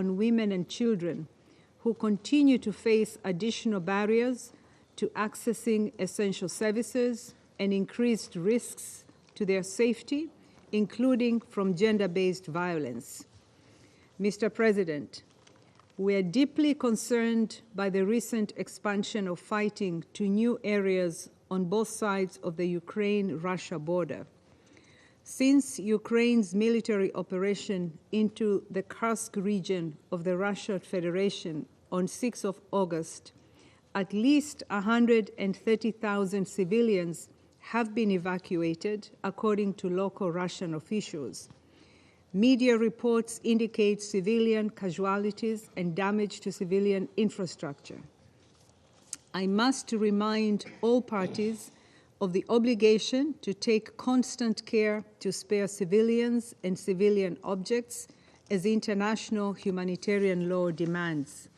on women and children who continue to face additional barriers to accessing essential services and increased risks to their safety, including from gender-based violence. Mr. President, we are deeply concerned by the recent expansion of fighting to new areas on both sides of the Ukraine-Russia border. Since Ukraine's military operation into the Kursk region of the Russian Federation on 6 August, at least 130,000 civilians have been evacuated, according to local Russian officials. Media reports indicate civilian casualties and damage to civilian infrastructure. I must remind all parties of the obligation to take constant care to spare civilians and civilian objects, as international humanitarian law demands.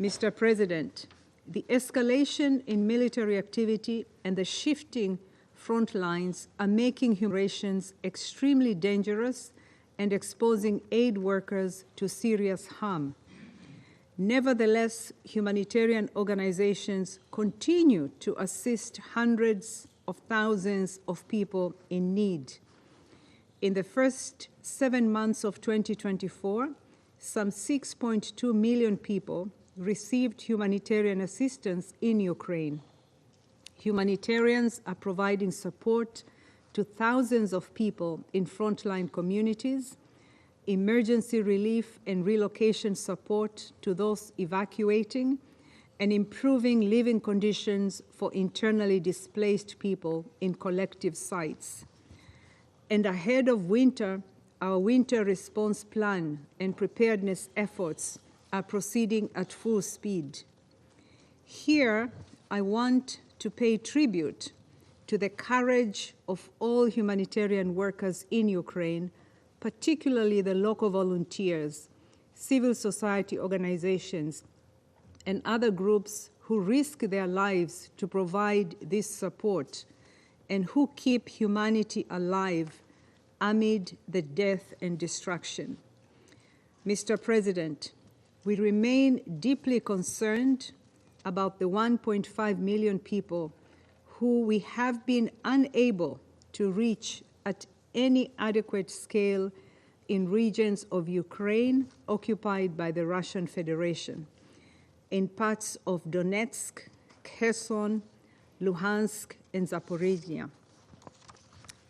Mr. President, the escalation in military activity and the shifting front lines are making operations extremely dangerous and exposing aid workers to serious harm. Nevertheless, humanitarian organizations continue to assist hundreds of thousands of people in need. In the first 7 months of 2024, some 6.2 million people received humanitarian assistance in Ukraine. Humanitarians are providing support to thousands of people in frontline communities, emergency relief and relocation support to those evacuating, and improving living conditions for internally displaced people in collective sites. And ahead of winter, our winter response plan and preparedness efforts are proceeding at full speed. Here, I want to pay tribute to the courage of all humanitarian workers in Ukraine, particularly the local volunteers, civil society organizations, and other groups who risk their lives to provide this support and who keep humanity alive amid the death and destruction. Mr. President, we remain deeply concerned about the 1.5 million people who we have been unable to reach at any adequate scale in regions of Ukraine occupied by the Russian Federation, in parts of Donetsk, Kherson, Luhansk, and Zaporizhia.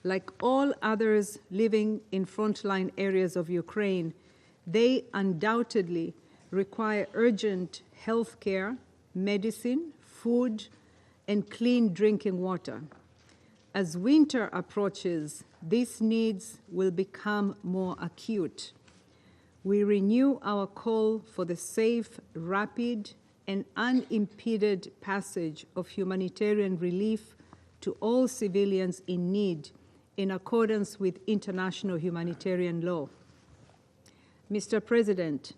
Like all others living in frontline areas of Ukraine, they undoubtedly require urgent health care, medicine, food, and clean drinking water. As winter approaches, these needs will become more acute. We renew our call for the safe, rapid, and unimpeded passage of humanitarian relief to all civilians in need in accordance with international humanitarian law. Mr. President,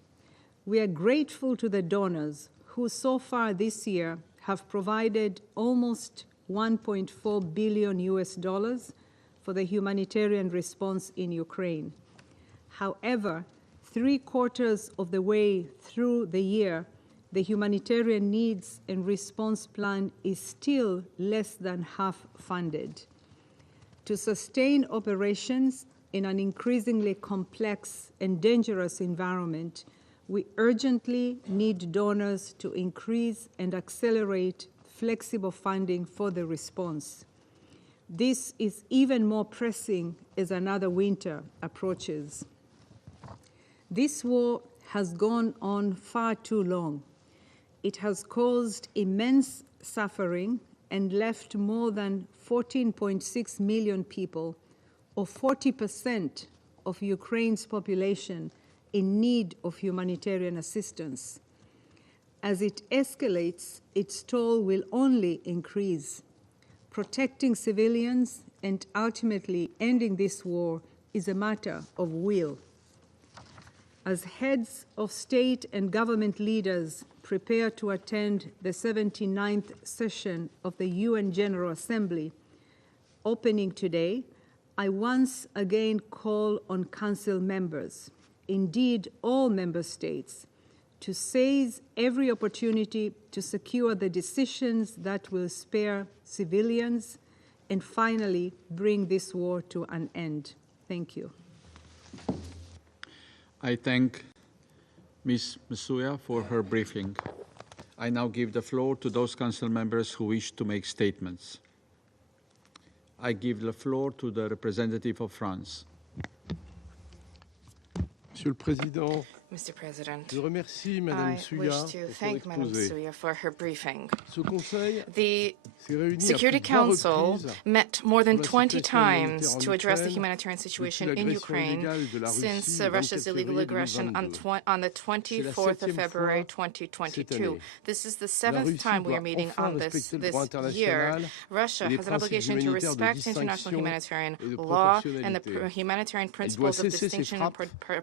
we are grateful to the donors who so far this year have provided almost $1.4 billion for the humanitarian response in Ukraine. However, 3/4 of the way through the year, the humanitarian needs and response plan is still less than half funded. To sustain operations in an increasingly complex and dangerous environment, we urgently need donors to increase and accelerate flexible funding for the response. This is even more pressing as another winter approaches. This war has gone on far too long. It has caused immense suffering and left more than 14.6 million people, or 40% of Ukraine's population, in need of humanitarian assistance. As it escalates, its toll will only increase. Protecting civilians and ultimately ending this war is a matter of will. As heads of state and government leaders prepare to attend the 79th session of the UN General Assembly, opening today, I once again call on Council members, indeed all member states, to seize every opportunity to secure the decisions that will spare civilians and finally bring this war to an end. Thank you. I thank Ms. Msuya for her briefing. I now give the floor to those council members who wish to make statements. I give the floor to the representative of France. Monsieur le Président, Mr. President, je remercie Madame I wish Msuya to pour son thank Madame exposé. Msuya for her briefing. Ce Conseil The s'est réuni à Security plus de 20 Council reprises met more than sur la 20 situation times humanitaire en to address the Ukraine humanitarian situation depuis in l'agression Ukraine illégale de la Russie since le 24 Russia's illegal février aggression 2022. on the C'est la 24th of 7e February fois cette 2022. année. This is the La 7th Russie time we doit are meeting enfin on this respecter le droit year. international Russia et les has an principes obligation to humanitaires de respect international distinction humanitarian et de law and the proportionnalité. humanitarian Elle doit principles of cesser ses distinction frappes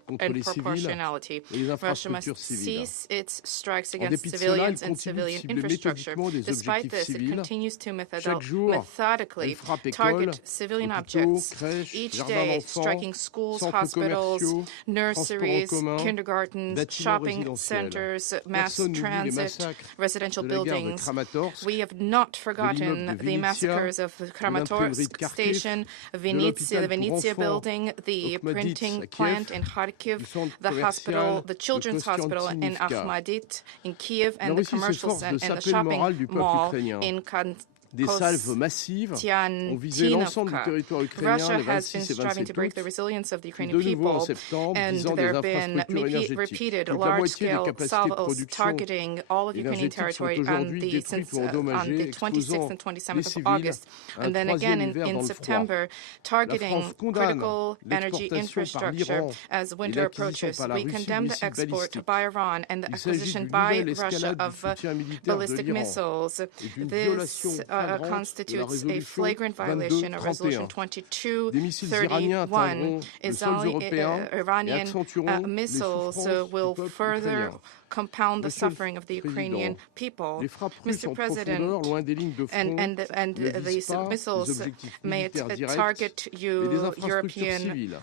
contre and les civils proportionality. et les Russia must infrastructures civiles. cease its strikes En against dépit de cela, civilians elle and continue de civilian cibler infrastructure. méthodiquement des Despite objectifs this, it civils. continues to Chaque jour, methodically elle frappe target écoles, civilian hôpitaux, objects, crèches, each jardins day d'enfants, striking schools, centres hospitals, commerciaux, nurseries, transports en commun, kindergartens, bâtiments shopping résidentiels. centers, mass Personne n'oublie les transit, massacres residential de la gare de buildings. Kramatorsk, We have not de forgotten l'immeuble de the Vinnytsia, massacres of de l'imprimerie Kramatorsk de Kharkiv, station, de Vinnytsia, the l'hôpital pour Vinnytsia enfants building, the Okhmadit printing à Kiev, plant in du Kharkiv, centre the hospital, commercial the children's de hospital in Konstantinivka. Ahmadit in Kiev, La and the Russie commercial s'efforce de and the saper le moral du shopping peuple mall ukrainien. in Des salves massives ont visé l'ensemble du territoire ukrainien Russia les has been 26 et striving 27 to break août, the resilience of the puis Ukrainian de nouveau en people, septembre, and visant des there have been infrastructures énergétiques. repeated Plus de la moitié des large-scale capacités de salvos production targeting all of Ukrainian énergétiques sont territory aujourd'hui détruites ou on endommagées, the 26th exposant and les 27th of civils August, à un and then again troisième hiver in dans le froid. September, La targeting France condamne critical energy l'exportation par infrastructure l'Iran as et winter l'acquisition approaches. par la We Russie de condemn the missiles export balistiques. by Iran and the Il s'agit acquisition d'une by nouvelle Russia escalade du of soutien militaire de ballistic l'Iran missiles. et d'une This violation flagrante de la constitutes a résolution flagrant violation of Resolution 2231. Des missiles iraniens 2231. atteindront le sol européen et Iranian accentueront les missiles souffrances will du peuple further ukrainien. compound the Monsieur le suffering of the Président, Ukrainian people. les frappes russes Mr. en President, profondeur loin des lignes de front and ne visent these pas les missiles objectifs may militaires directs, target mais des infrastructures European civiles.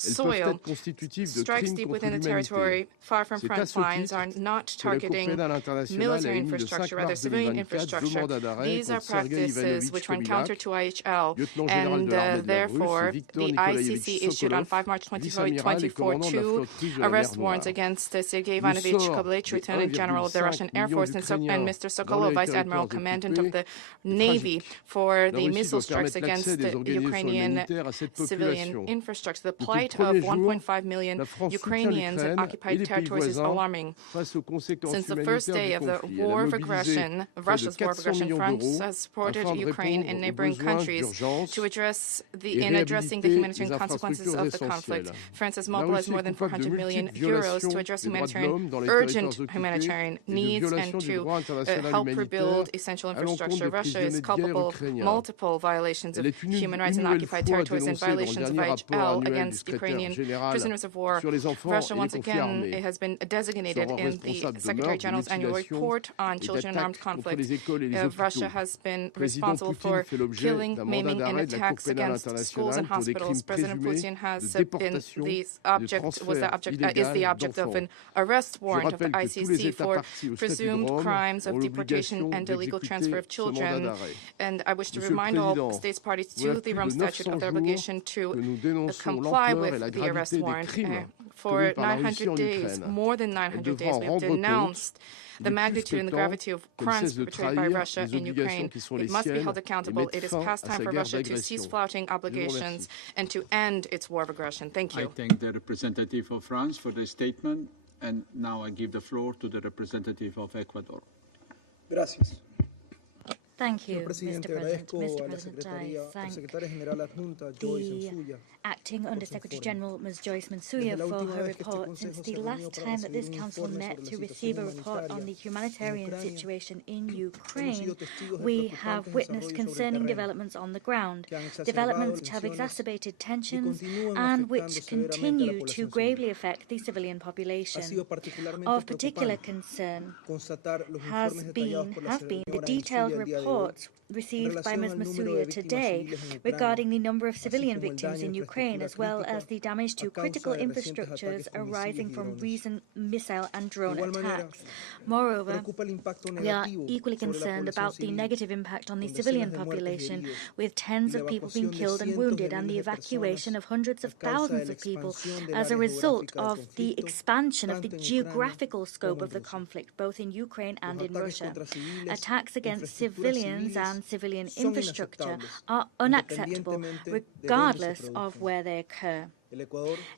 Elles peuvent soil. être constitutives de Strikes crimes deep contre within the l'humanité. territory, far from C'est à front ce lines, titre are not que la Cour targeting pénale internationale military a émis le 5 infrastructure, rather mars civilian 2024 deux infrastructure. mandats d'arrêt These are contre Sergei practices Ivanovich which run counter Kobilak, to IHL, lieutenant général and de l'armée de l'air russe, therefore et Viktor the Nikolaevich ICC issued on Sokolov, 5 March vice-amiral et 2024 commandant de la two flotte russe de la mer arrest warrants Noire. against Sergei Le Ivanovich sort Kobylich, des Lieutenant General of the 1,5 Russian Air millions Force, and d'Ukrainiens Mr. dans Sokolov, les Vice Admiral territoires Commandant of the occupés Navy, tragique. for La the Russie missile doit strikes permettre l'accès against des the organisations Ukrainian humanitaires à cette civilian population. infrastructure. The Depuis plight le premier of jour, 1.5 million la France soutient Ukrainians in l'Ukraine et occupied les pays territories is voisins alarming. face aux conséquences Since the first day humanitaires of du the conflit. Elle war a of mobilisé aggression, près de Russia's war of 400 aggression, millions France d'euros has supported afin de Ukraine répondre and aux neighboring besoins countries d'urgence to address et in addressing the réhabiliter humanitarian les consequences infrastructures of the conflict. essentielles. France has La mobilized Russie more est than coupable de 400 million multiples euros violations to address des droits de humanitarian l'homme dans les urgent territoires humanitarian occupés et de needs and violations du to droit international help humanitaire rebuild essential à l'encontre infrastructure. des Russia prisonniers is de guerre culpable of ukrainiens. multiple violations of Elle est human rights in nouvelle occupied fois territories and dénoncée dans le violations of dernier rapport IHL annuel du against secrétaire Ukrainian général prisoners of war. sur les enfants Russia, et les once conflits again, armés. has been designated Sera in the responsable de Secretary meurtres, de General's annual mutilations report on et children in armed d'attaques contre conflict. les écoles et les Russia hôpitaux. has been Le président responsible Poutine for fait l'objet killing, d'un mandat maiming, and d'arrêt de la Cour attacks pénale against schools and internationale pour des crimes hospitals. President présumés Putin has de been déportation the et de object is transfert the object of an arrest Je warrant of the rappelle que tous les ICC États for partis au statut de presumed Rome crimes ont of deportation l'obligation and illegal transfer of d'exécuter ce mandat children. d'arrêt. And I wish to Monsieur le remind all Président, states parties voilà to the plus Rome de Statute 900 of their obligation to que nous dénonçons comply l'ampleur et with la the arrest gravité des warrant. crimes For commis par la Russie 900 en days, Ukraine. more than Elle 900 devra days, en we have rendre compte. denounced Il the est plus magnitude que and the temps gravity of qu'elle crimes cesse de perpetrated by trahir Russia les in obligations Ukraine. qui sont les It must be siennes held et accountable. mette It is fin past à time sa for guerre Russia to cease d'agression. flouting Je vous obligations remercie. and to end its war of aggression. Thank I you. thank the representative of France for the statement, and now I give the floor to the representative of Ecuador. Gracias. Thank you, Señor Mr. Presidente, President. agradezco Mr. a la President, I Secretaría, al thank Secretaria General Adjunta Joyce the Msuya Acting por Under su Secretary informe. General Ms. Joyce Mansuya Desde la for última her vez que este report. Consejo Since se the reunió last para time that this recibir un Council informe met sobre to la receive a situación report on the humanitaria humanitarian en situation in hemos Ukraine, sido testigos de we preocupantes have witnessed desarrollos sobre el concerning terreno developments on the ground, que han exacerbado developments which have tensiones exacerbated y tensions continúan and afectando which severamente a la continue to población civil. gravely affect the civilian Ha population. sido particularmente Of particular preocupante concern constatar los has informes detallados been, por la have been the señora detailed Msuya el día de hoy reports received by Ms. Masuya today regarding the number of civilian victims in Ukraine, as well as the damage to critical infrastructures arising from recent missile and drone attacks. Moreover, we are equally concerned about the negative impact on the civilian population, with tens of people being killed and wounded, and the evacuation of hundreds of thousands of people as a result of the expansion of the geographical scope of the conflict, both in Ukraine and in Russia. Attacks against civilians and civilian infrastructure are unacceptable, regardless of where they occur.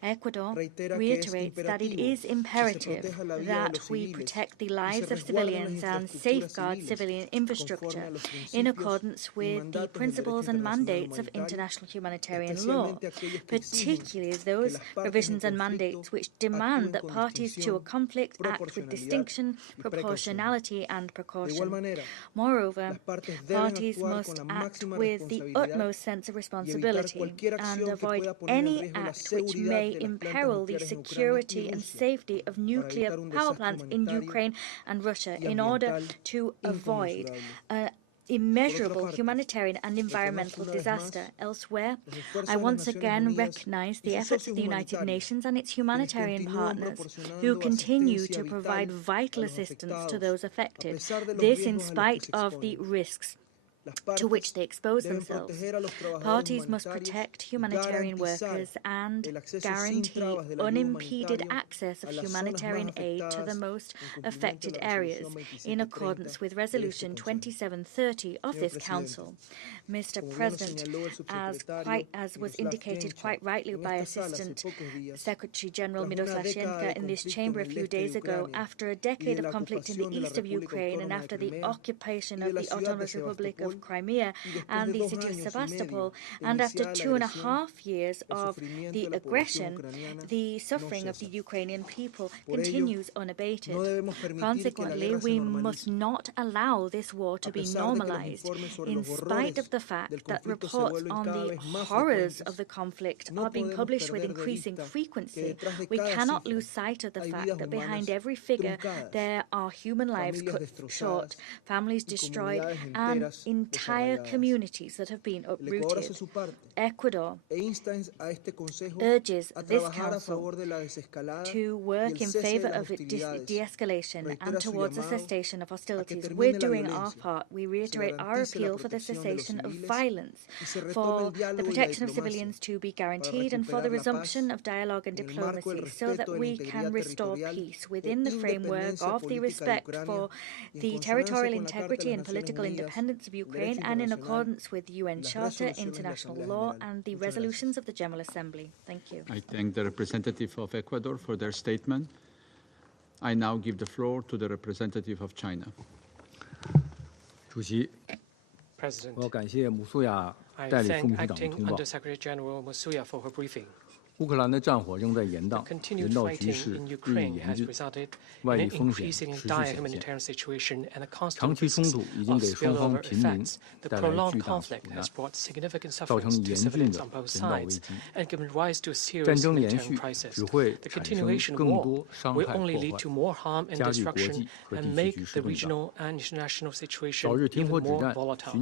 Ecuador reiterates that it is imperative that we protect the lives of civilians and safeguard civilian infrastructure in accordance with the principles and mandates of international humanitarian law, particularly those provisions and mandates which demand that parties to a conflict act with distinction, proportionality and precaution. Moreover, parties must act with the utmost sense of responsibility and avoid any act which may imperil the security and safety of nuclear power plants in Ukraine and Russia in order to avoid immeasurable humanitarian and environmental disaster. Elsewhere, I once again recognize the efforts of the United Nations and its humanitarian partners, who continue to provide vital assistance to those affected, this in spite of the risks to which they expose themselves. Parties must protect humanitarian workers and guarantee unimpeded access of humanitarian aid to the most affected areas, in accordance with Resolution 2730 of this Council. Mr. President, as was indicated quite rightly by Assistant Secretary General Miroslashenko in this chamber a few days ago, after a decade of conflict in the east of Ukraine and after the occupation of the Autonomous Republic of Crimea and the city of Sevastopol, and after 2.5 years of the aggression, the suffering of the Ukrainian people continues unabated. Consequently, we must not allow this war to be normalized. In spite of the fact that reports on the horrors of the conflict are being published with increasing frequency, we cannot lose sight of the fact that behind every figure there are human lives cut short, families destroyed, and entire communities that have been uprooted. Ecuador urges this Council to work in favor of de-escalation and towards a cessation of hostilities. We're doing our part. We reiterate our appeal for the cessation of violence, for the protection of civilians to be guaranteed, and for the resumption of dialogue and diplomacy so that we can restore peace within the framework of the respect for the territorial integrity and political independence of Ukraine, and in accordance with the UN Charter, international law, and the resolutions of the General Assembly. Thank you. I thank the representative of Ecuador for their statement. I now give the floor to the representative of China. President, I thank Acting Under-Secretary General Masuya for her briefing. The continued fighting in Ukraine has resulted in an increasingly dire humanitarian situation and a constant risk of spillover effects. The prolonged conflict has brought significant sufferings to civilians on both sides and given rise to a serious humanitarian crisis. The continuation of war will only lead to more harm and destruction and make the regional and international situation even more volatile.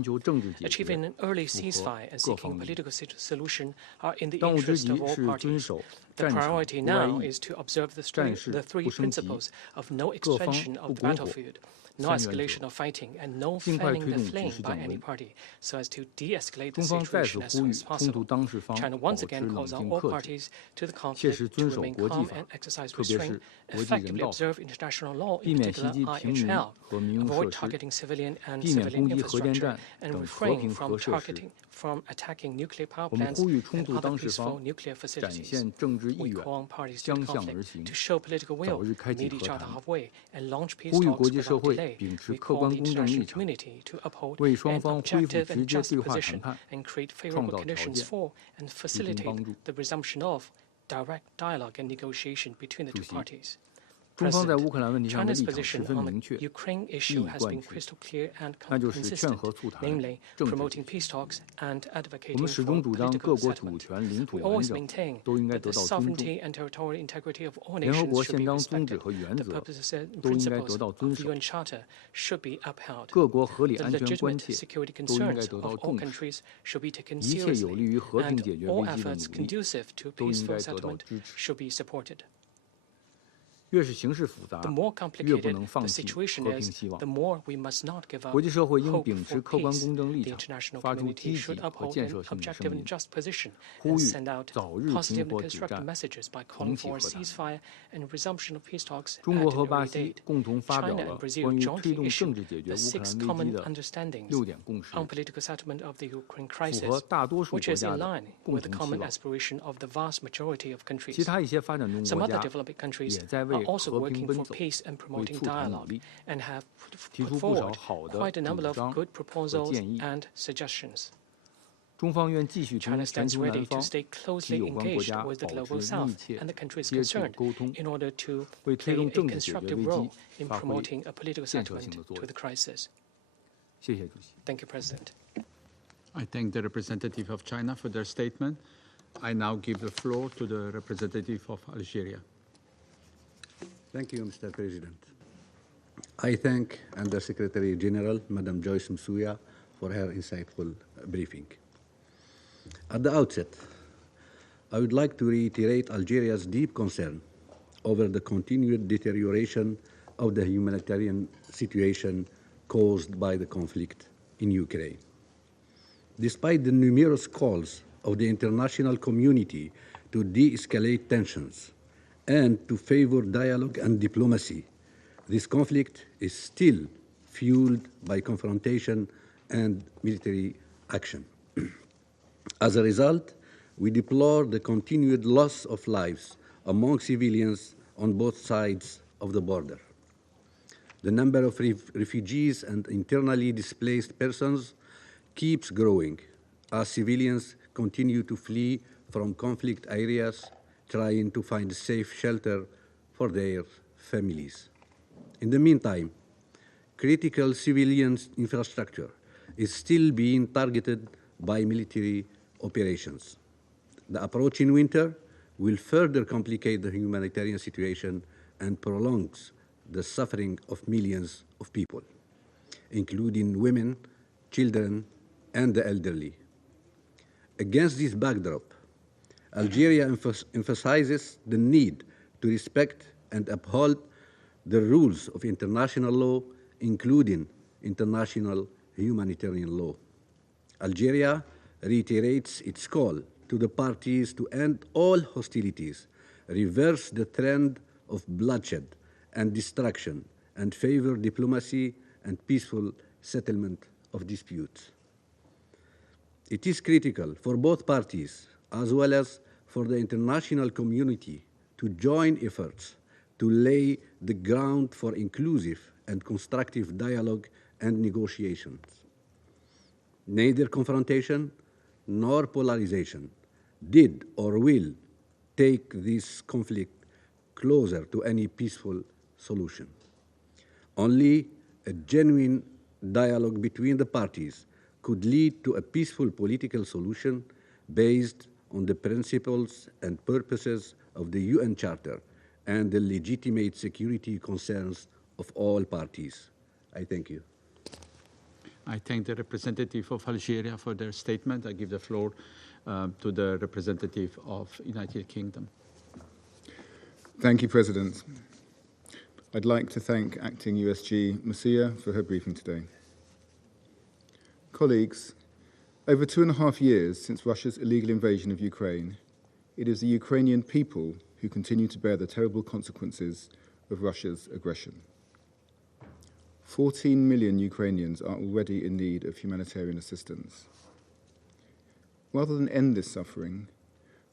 Achieving an early ceasefire and seeking a political solution are in the interest of all parties. The priority now is to observe the three principles of no expansion of the battlefield, no escalation of fighting, and no fanning the flame by any party, so as to de-escalate the situation as soon as possible. China once again calls on all parties to the conflict to remain calm and exercise restraint, effectively observe international law, in particular IHL, avoid targeting civilian and civilian infrastructure, and refrain from attacking nuclear power plants and other peaceful nuclear facilities. We call on parties to the conflict to show political will, meet each other halfway, and launch peace talks without delay. We call on the international community to uphold an objective and just position and create favorable conditions for and facilitate the resumption of direct dialogue and negotiation between the two parties. President, China's position on the Ukraine issue has been crystal clear and consistent, namely promoting peace talks and advocating for political settlement. We always maintain that the sovereignty and territorial integrity of all nations should be respected. The purposes and principles of the UN Charter should be upheld. The legitimate security concerns of all countries should be taken seriously, and all efforts conducive to peaceful settlement should be supported. The more complicated the situation is, the more we must not give up hope for peace. The international community should uphold an objective and just position and send out positive and constructive messages by calling for a ceasefire and resumption of peace talks at an early date. China and Brazil jointly issued the 6 common understandings on political settlement of the Ukraine crisis, which is in line with the common aspiration of the vast majority of countries. Some other developing countries are also working for peace and promoting dialogue, and have put forward quite a number of good proposals and suggestions. China stands ready to stay closely engaged with the global South and the countries concerned in order to play a constructive role in promoting a political settlement to the crisis. Thank you, President. I thank the representative of China for their statement. I now give the floor to the representative of Algeria. Thank you, Mr. President. I thank Undersecretary General, Madam Joyce Msuya, for her insightful briefing. At the outset, I would like to reiterate Algeria's deep concern over the continued deterioration of the humanitarian situation caused by the conflict in Ukraine. Despite the numerous calls of the international community to de-escalate tensions and to favor dialogue and diplomacy, this conflict is still fueled by confrontation and military action. As a result, we deplore the continued loss of lives among civilians on both sides of the border. The number of refugees and internally displaced persons keeps growing as civilians continue to flee from conflict areas, trying to find safe shelter for their families. In the meantime, critical civilian infrastructure is still being targeted by military operations. The approaching winter will further complicate the humanitarian situation and prolongs the suffering of millions of people, including women, children, and the elderly. Against this backdrop, Algeria emphasizes the need to respect and uphold the rules of international law, including international humanitarian law. Algeria reiterates its call to the parties to end all hostilities, reverse the trend of bloodshed and destruction, and favor diplomacy and peaceful settlement of disputes. It is critical for both parties, as well as for the international community, to join efforts to lay the ground for inclusive and constructive dialogue and negotiations. Neither confrontation nor polarization did or will take this conflict closer to any peaceful solution. Only a genuine dialogue between the parties could lead to a peaceful political solution based on the principles and purposes of the UN Charter and the legitimate security concerns of all parties. I thank you. I thank the representative of Algeria for their statement. I give the floor to the representative of United Kingdom. Thank you, President. I'd like to thank Acting USG Msuya for her briefing today. Colleagues, over 2.5 years since Russia's illegal invasion of Ukraine, it is the Ukrainian people who continue to bear the terrible consequences of Russia's aggression. 14 million Ukrainians are already in need of humanitarian assistance. Rather than end this suffering,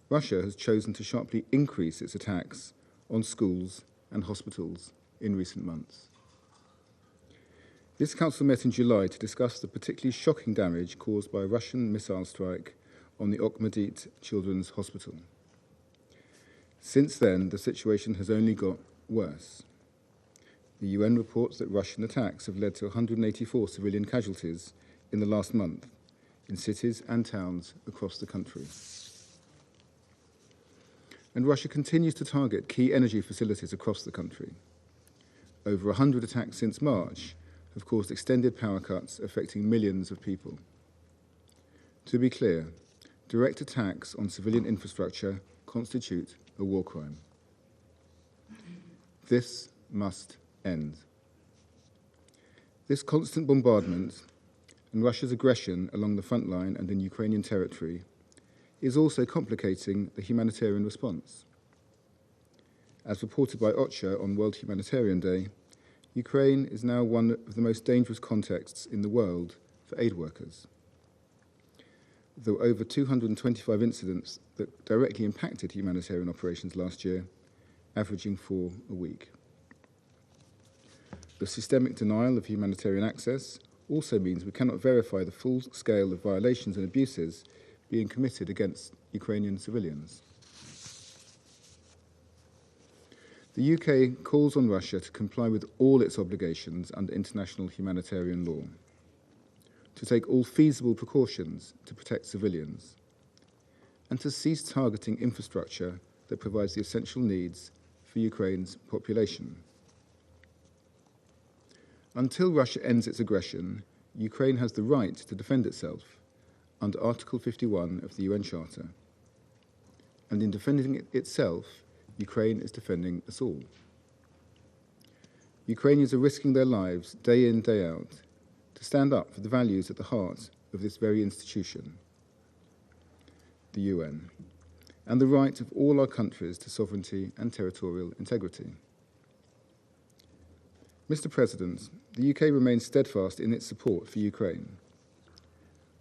Russia has chosen to sharply increase its attacks on schools and hospitals in recent months. This Council met in July to discuss the particularly shocking damage caused by a Russian missile strike on the Okhmedit Children's Hospital. Since then, the situation has only got worse. The UN reports that Russian attacks have led to 184 civilian casualties in the last month in cities and towns across the country. And Russia continues to target key energy facilities across the country. Over 100 attacks since March have caused extended power cuts affecting millions of people. To be clear, direct attacks on civilian infrastructure constitute a war crime. This must end. This constant bombardment and Russia's aggression along the front line and in Ukrainian territory is also complicating the humanitarian response. As reported by OCHA on World Humanitarian Day, Ukraine is now one of the most dangerous contexts in the world for aid workers. There were over 225 incidents that directly impacted humanitarian operations last year, averaging 4 a week. The systemic denial of humanitarian access also means we cannot verify the full scale of violations and abuses being committed against Ukrainian civilians. The UK calls on Russia to comply with all its obligations under international humanitarian law, to take all feasible precautions to protect civilians, and to cease targeting infrastructure that provides the essential needs for Ukraine's population. Until Russia ends its aggression, Ukraine has the right to defend itself under Article 51 of the UN Charter. And in defending itself, Ukraine is defending us all. Ukrainians are risking their lives day in, day out to stand up for the values at the heart of this very institution, the UN, and the right of all our countries to sovereignty and territorial integrity. Mr. President, the UK remains steadfast in its support for Ukraine.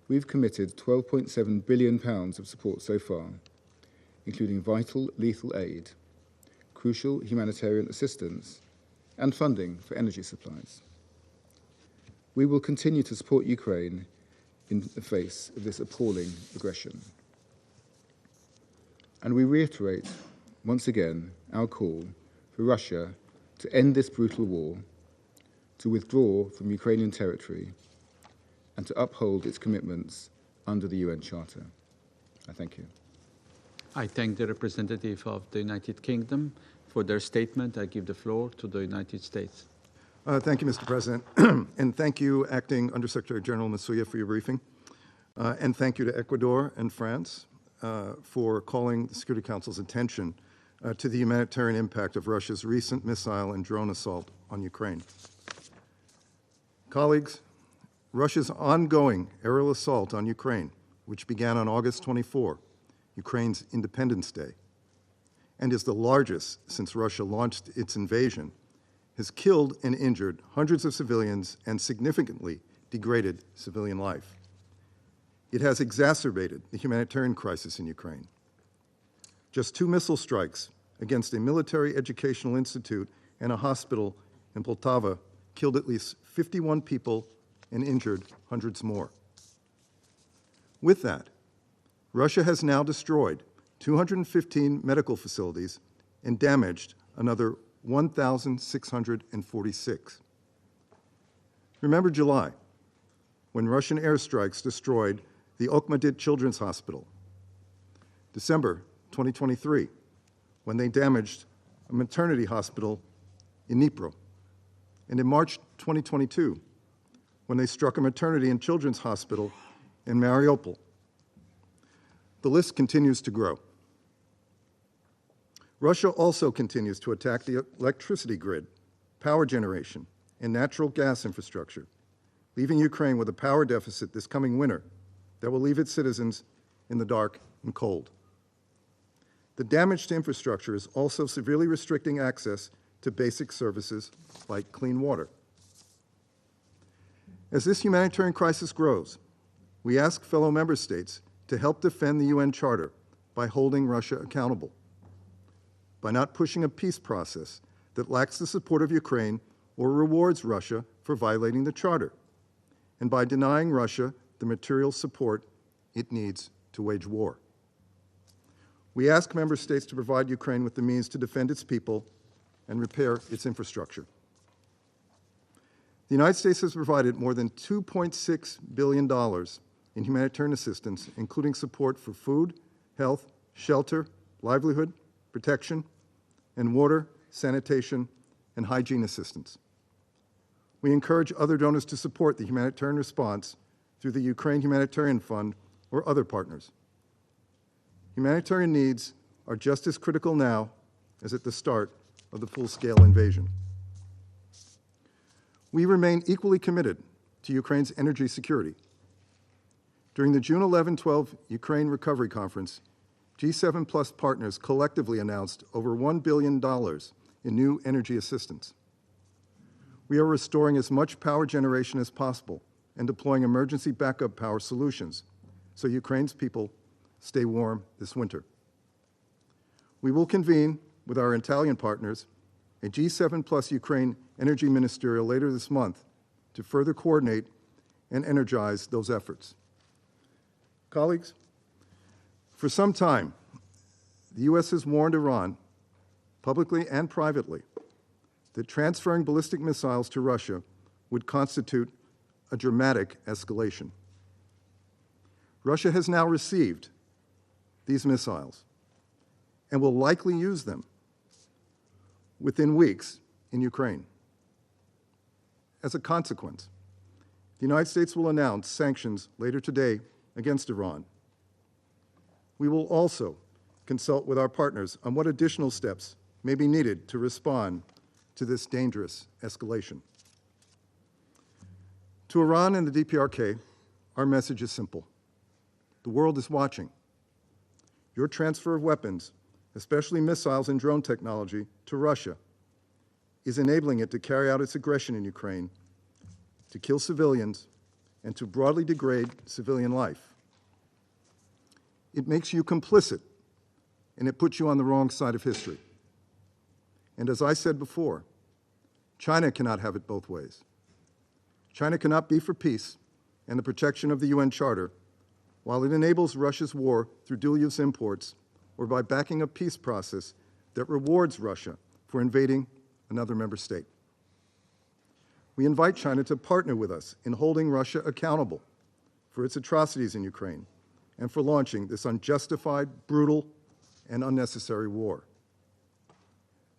We've committed £12.7 billion of support so far, including vital lethal aid, crucial humanitarian assistance, and funding for energy supplies. We will continue to support Ukraine in the face of this appalling aggression. And we reiterate, once again, our call for Russia to end this brutal war, to withdraw from Ukrainian territory, and to uphold its commitments under the UN Charter. I thank you. I thank the representative of the United Kingdom for their statement. I give the floor to the United States. Thank you, Mr. President. And thank you, Acting Undersecretary General Masuya, for your briefing. And thank you to Ecuador and France for calling the Security Council's attention to the humanitarian impact of Russia's recent missile and drone assault on Ukraine. Colleagues, Russia's ongoing aerial assault on Ukraine, which began on August 24, Ukraine's Independence Day, and is the largest since Russia launched its invasion, has killed and injured hundreds of civilians and significantly degraded civilian life. It has exacerbated the humanitarian crisis in Ukraine. Just 2 missile strikes against a military educational institute and a hospital in Poltava killed at least 51 people and injured hundreds more. With that, Russia has now destroyed 215 medical facilities and damaged another 1,646. Remember July, when Russian airstrikes destroyed the Okhmadit Children's Hospital. December 2023, when they damaged a maternity hospital in Dnipro. And in March 2022, when they struck a maternity and children's hospital in Mariupol. The list continues to grow. Russia also continues to attack the electricity grid, power generation, and natural gas infrastructure, leaving Ukraine with a power deficit this coming winter that will leave its citizens in the dark and cold. The damage to infrastructure is also severely restricting access to basic services like clean water. As this humanitarian crisis grows, we ask fellow member states to help defend the UN Charter by holding Russia accountable, by not pushing a peace process that lacks the support of Ukraine or rewards Russia for violating the Charter, and by denying Russia the material support it needs to wage war. We ask member states to provide Ukraine with the means to defend its people and repair its infrastructure. The United States has provided more than $2.6 billion in humanitarian assistance, including support for food, health, shelter, livelihood, protection, and water, sanitation, and hygiene assistance. We encourage other donors to support the humanitarian response through the Ukraine Humanitarian Fund or other partners. Humanitarian needs are just as critical now as at the start of the full-scale invasion. We remain equally committed to Ukraine's energy security. During the June 11-12 Ukraine Recovery Conference, G7 Plus partners collectively announced over $1 billion in new energy assistance. We are restoring as much power generation as possible and deploying emergency backup power solutions so Ukraine's people stay warm this winter. We will convene with our Italian partners a G7 Plus Ukraine Energy Ministerial later this month to further coordinate and energize those efforts. Colleagues, for some time, the U.S. has warned Iran, publicly and privately, that transferring ballistic missiles to Russia would constitute a dramatic escalation. Russia has now received these missiles and will likely use them within weeks in Ukraine. As a consequence, the United States will announce sanctions later today against Iran. We will also consult with our partners on what additional steps may be needed to respond to this dangerous escalation. To Iran and the DPRK, our message is simple. The world is watching. Your transfer of weapons, especially missiles and drone technology, to Russia is enabling it to carry out its aggression in Ukraine, to kill civilians, and to broadly degrade civilian life. It makes you complicit, and it puts you on the wrong side of history. And as I said before, China cannot have it both ways. China cannot be for peace and the protection of the UN Charter while it enables Russia's war through dual-use imports or by backing a peace process that rewards Russia for invading another member state. We invite China to partner with us in holding Russia accountable for its atrocities in Ukraine and for launching this unjustified, brutal, and unnecessary war.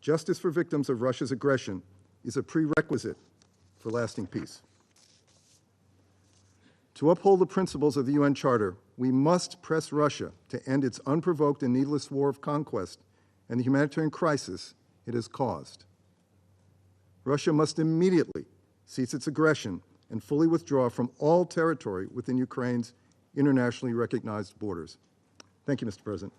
Justice for victims of Russia's aggression is a prerequisite for lasting peace. To uphold the principles of the UN Charter, we must press Russia to end its unprovoked and needless war of conquest and the humanitarian crisis it has caused. Russia must immediately cease its aggression and fully withdraw from all territory within Ukraine's internationally recognized borders. Thank you, Mr. President.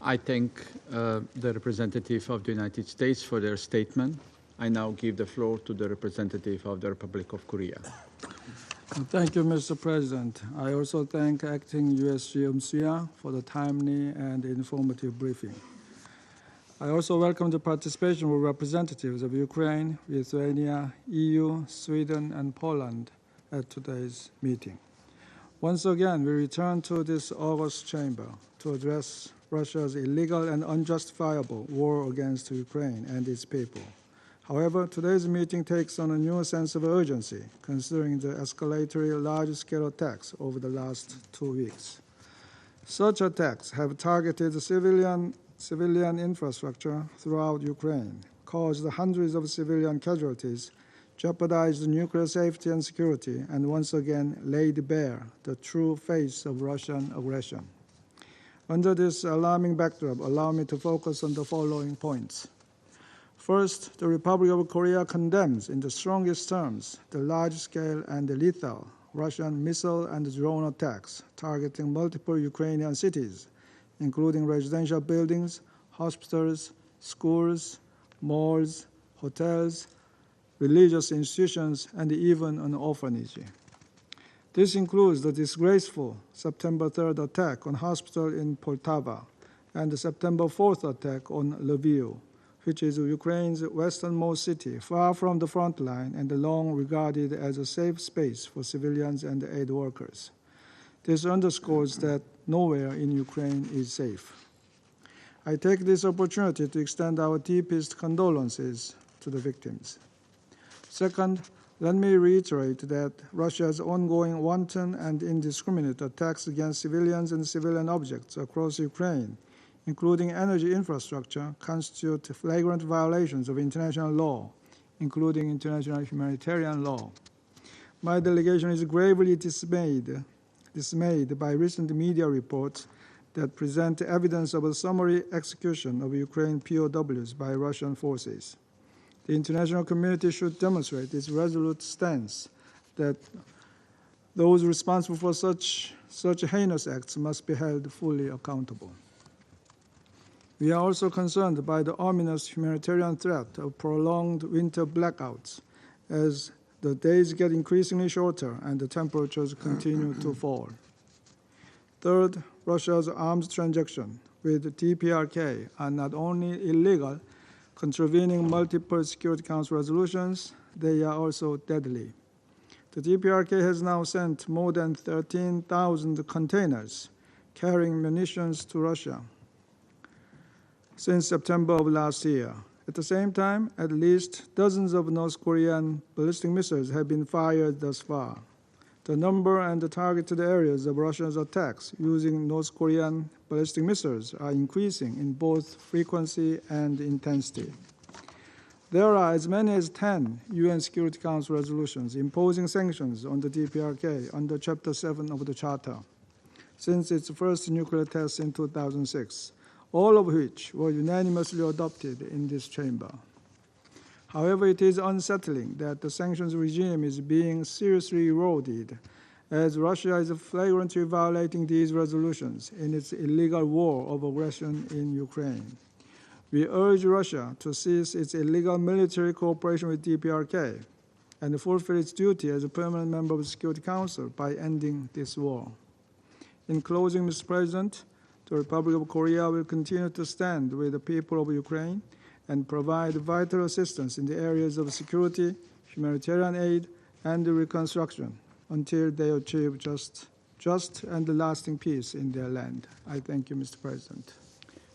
I thank the representative of the United States for their statement. I now give the floor to the representative of the Republic of Korea. Thank you, Mr. President. I also thank Acting USG Msuya for the timely and informative briefing. I also welcome the participation of representatives of Ukraine, Lithuania, EU, Sweden, and Poland at today's meeting. Once again, we return to this august chamber to address Russia's illegal and unjustifiable war against Ukraine and its people. However, today's meeting takes on a new sense of urgency, considering the escalatory large-scale attacks over the last 2 weeks. Such attacks have targeted civilian infrastructure throughout Ukraine, caused hundreds of civilian casualties, jeopardized nuclear safety and security, and once again laid bare the true face of Russian aggression. Under this alarming backdrop, allow me to focus on the following points. First, the Republic of Korea condemns in the strongest terms the large-scale and lethal Russian missile and drone attacks targeting multiple Ukrainian cities, including residential buildings, hospitals, schools, malls, hotels, religious institutions, and even an orphanage. This includes the disgraceful September 3rd attack on a hospital in Poltava and the September 4th attack on Lviv, which is Ukraine's westernmost city, far from the front line and long regarded as a safe space for civilians and aid workers. This underscores that nowhere in Ukraine is safe. I take this opportunity to extend our deepest condolences to the victims. Second, let me reiterate that Russia's ongoing wanton and indiscriminate attacks against civilians and civilian objects across Ukraine, including energy infrastructure, constitute flagrant violations of international law, including international humanitarian law. My delegation is gravely dismayed by recent media reports that present evidence of a summary execution of Ukraine POWs by Russian forces. The international community should demonstrate its resolute stance that those responsible for such heinous acts must be held fully accountable. We are also concerned by the ominous humanitarian threat of prolonged winter blackouts as the days get increasingly shorter and the temperatures continue to fall. Third, Russia's arms transactions with DPRK are not only illegal, contravening multiple Security Council resolutions, they are also deadly. The DPRK has now sent more than 13,000 containers carrying munitions to Russia since September of last year. At the same time, at least dozens of North Korean ballistic missiles have been fired thus far. The number and the targeted areas of Russia's attacks using North Korean ballistic missiles are increasing in both frequency and intensity. There are as many as 10 UN Security Council resolutions imposing sanctions on the DPRK under Chapter 7 of the Charter since its first nuclear test in 2006, all of which were unanimously adopted in this chamber. However, it is unsettling that the sanctions regime is being seriously eroded as Russia is flagrantly violating these resolutions in its illegal war of aggression in Ukraine. We urge Russia to cease its illegal military cooperation with DPRK and fulfill its duty as a permanent member of the Security Council by ending this war. In closing, Mr. President, the Republic of Korea will continue to stand with the people of Ukraine and provide vital assistance in the areas of security, humanitarian aid, and reconstruction until they achieve just and lasting peace in their land. I thank you, Mr. President.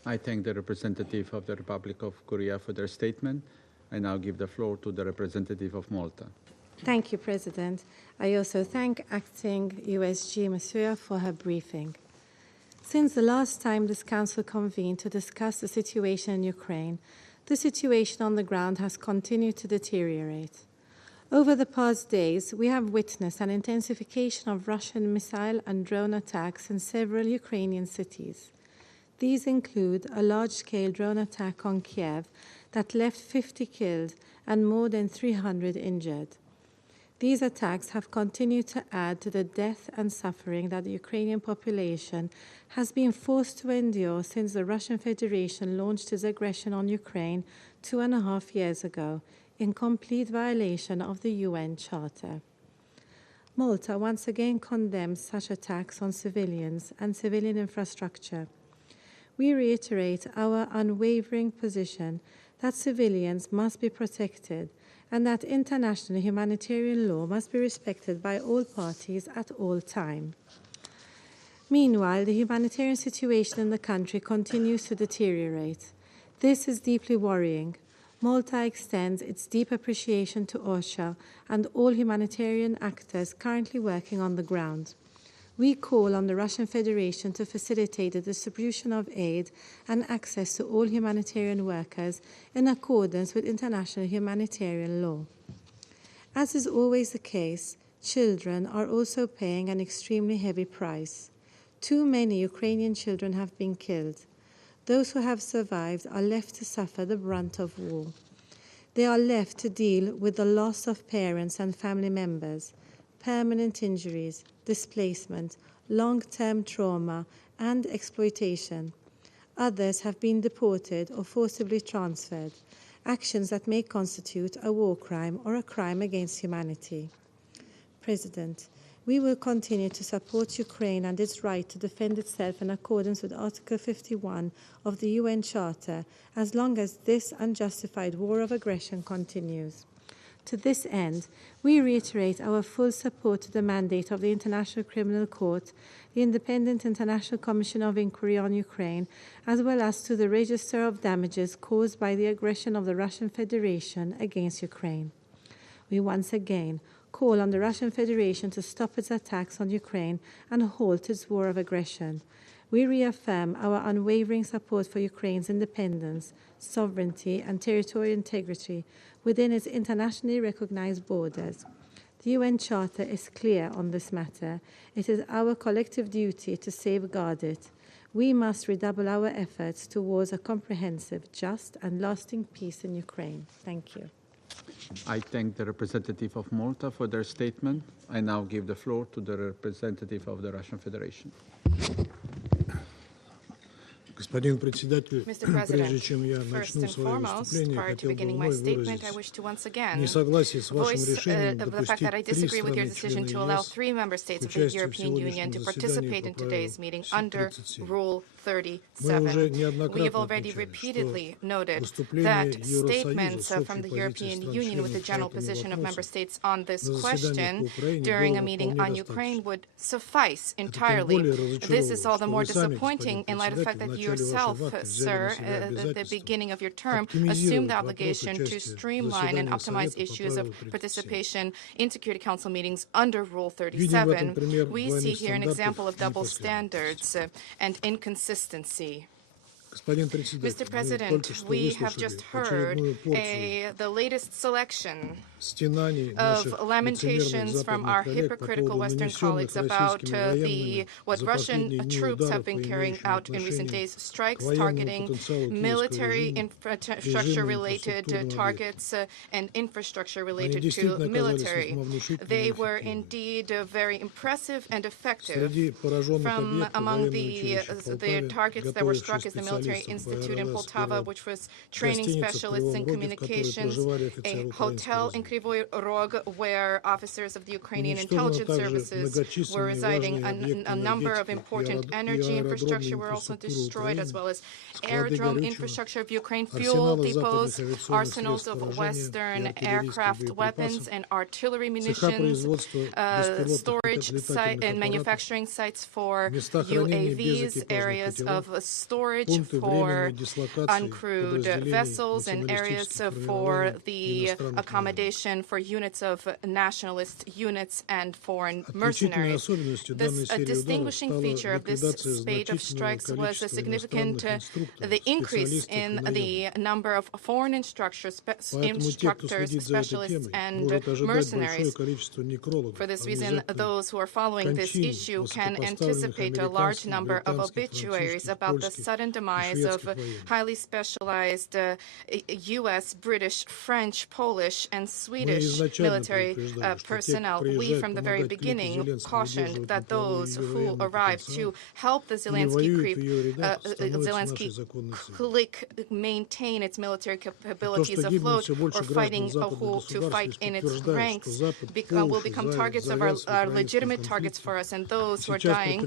I thank the representative of the Republic of Korea for their statement. I now give the floor to the representative of Malta. Thank you, President. I also thank Acting USG Masuya for her briefing. Since the last time this Council convened to discuss the situation in Ukraine, the situation on the ground has continued to deteriorate. Over the past days, we have witnessed an intensification of Russian missile and drone attacks in several Ukrainian cities. These include a large-scale drone attack on Kyiv that left 50 killed and more than 300 injured. These attacks have continued to add to the death and suffering that the Ukrainian population has been forced to endure since the Russian Federation launched its aggression on Ukraine 2.5 years ago, in complete violation of the UN Charter. Malta once again condemns such attacks on civilians and civilian infrastructure. We reiterate our unwavering position that civilians must be protected and that international humanitarian law must be respected by all parties at all times. Meanwhile, the humanitarian situation in the country continues to deteriorate. This is deeply worrying. Malta extends its deep appreciation to OSHA and all humanitarian actors currently working on the ground. We call on the Russian Federation to facilitate the distribution of aid and access to all humanitarian workers in accordance with international humanitarian law. As is always the case, children are also paying an extremely heavy price. Too many Ukrainian children have been killed. Those who have survived are left to suffer the brunt of war. They are left to deal with the loss of parents and family members, permanent injuries, displacement, long-term trauma, and exploitation. Others have been deported or forcibly transferred, actions that may constitute a war crime or a crime against humanity. President, we will continue to support Ukraine and its right to defend itself in accordance with Article 51 of the UN Charter, as long as this unjustified war of aggression continues. To this end, we reiterate our full support to the mandate of the International Criminal Court, the Independent International Commission of Inquiry on Ukraine, as well as to the register of damages caused by the aggression of the Russian Federation against Ukraine. We once again call on the Russian Federation to stop its attacks on Ukraine and halt its war of aggression. We reaffirm our unwavering support for Ukraine's independence, sovereignty, and territorial integrity within its internationally recognized borders. The UN Charter is clear on this matter. It is our collective duty to safeguard it. We must redouble our efforts towards a comprehensive, just, and lasting peace in Ukraine. Thank you. I thank the representative of Malta for their statement. I now give the floor to the representative of the Russian Federation. Господин председатель, прежде чем я начну свое выступление, хотел бы вновь выразить несогласие с вашим решением допустить 3 страны ЕС к участию в сегодняшнем заседании по правилу 37. We have already repeatedly noted that statements from the European Union with the general position of member states on this question during a meeting on Ukraine would suffice entirely. This is all the more disappointing in light of the fact that you yourself, sir, at the beginning of your term, assumed the obligation to streamline and optimize issues of participation in Security Council meetings under Rule 37. We see here an example of double standards and inconsistency. Mr. President, we have just heard the latest selection of lamentations from our hypocritical Western colleagues about what Russian troops have been carrying out in recent days, strikes targeting military infrastructure-related targets and infrastructure related to military. They were indeed very impressive and effective. From among the targets that were struck is the Military Institute in Poltava, which was training specialists in communications, a hotel in Kryvyi Rog where officers of the Ukrainian intelligence services were residing. A number of important energy infrastructure were also destroyed, as well as aerodrome infrastructure of Ukraine, fuel depots, arsenals of Western aircraft weapons and artillery munitions, storage site and manufacturing sites for UAVs, areas of storage for uncrewed vessels, and areas for the accommodation for units of nationalist units and foreign mercenaries. This distinguishing feature of this spate of strikes was a significant the increase in the number of foreign instructors, specialists, and mercenaries. For this reason, those who are following this issue can anticipate a large number of obituaries about the sudden demise of highly specialized U.S., British, French, Polish, and Swedish military personnel. We, from the very beginning, cautioned that those who arrived to help the Zelensky clique maintain its military capabilities afloat or fighting to fight in its ranks will become targets of our legitimate targets for us, and those who are dying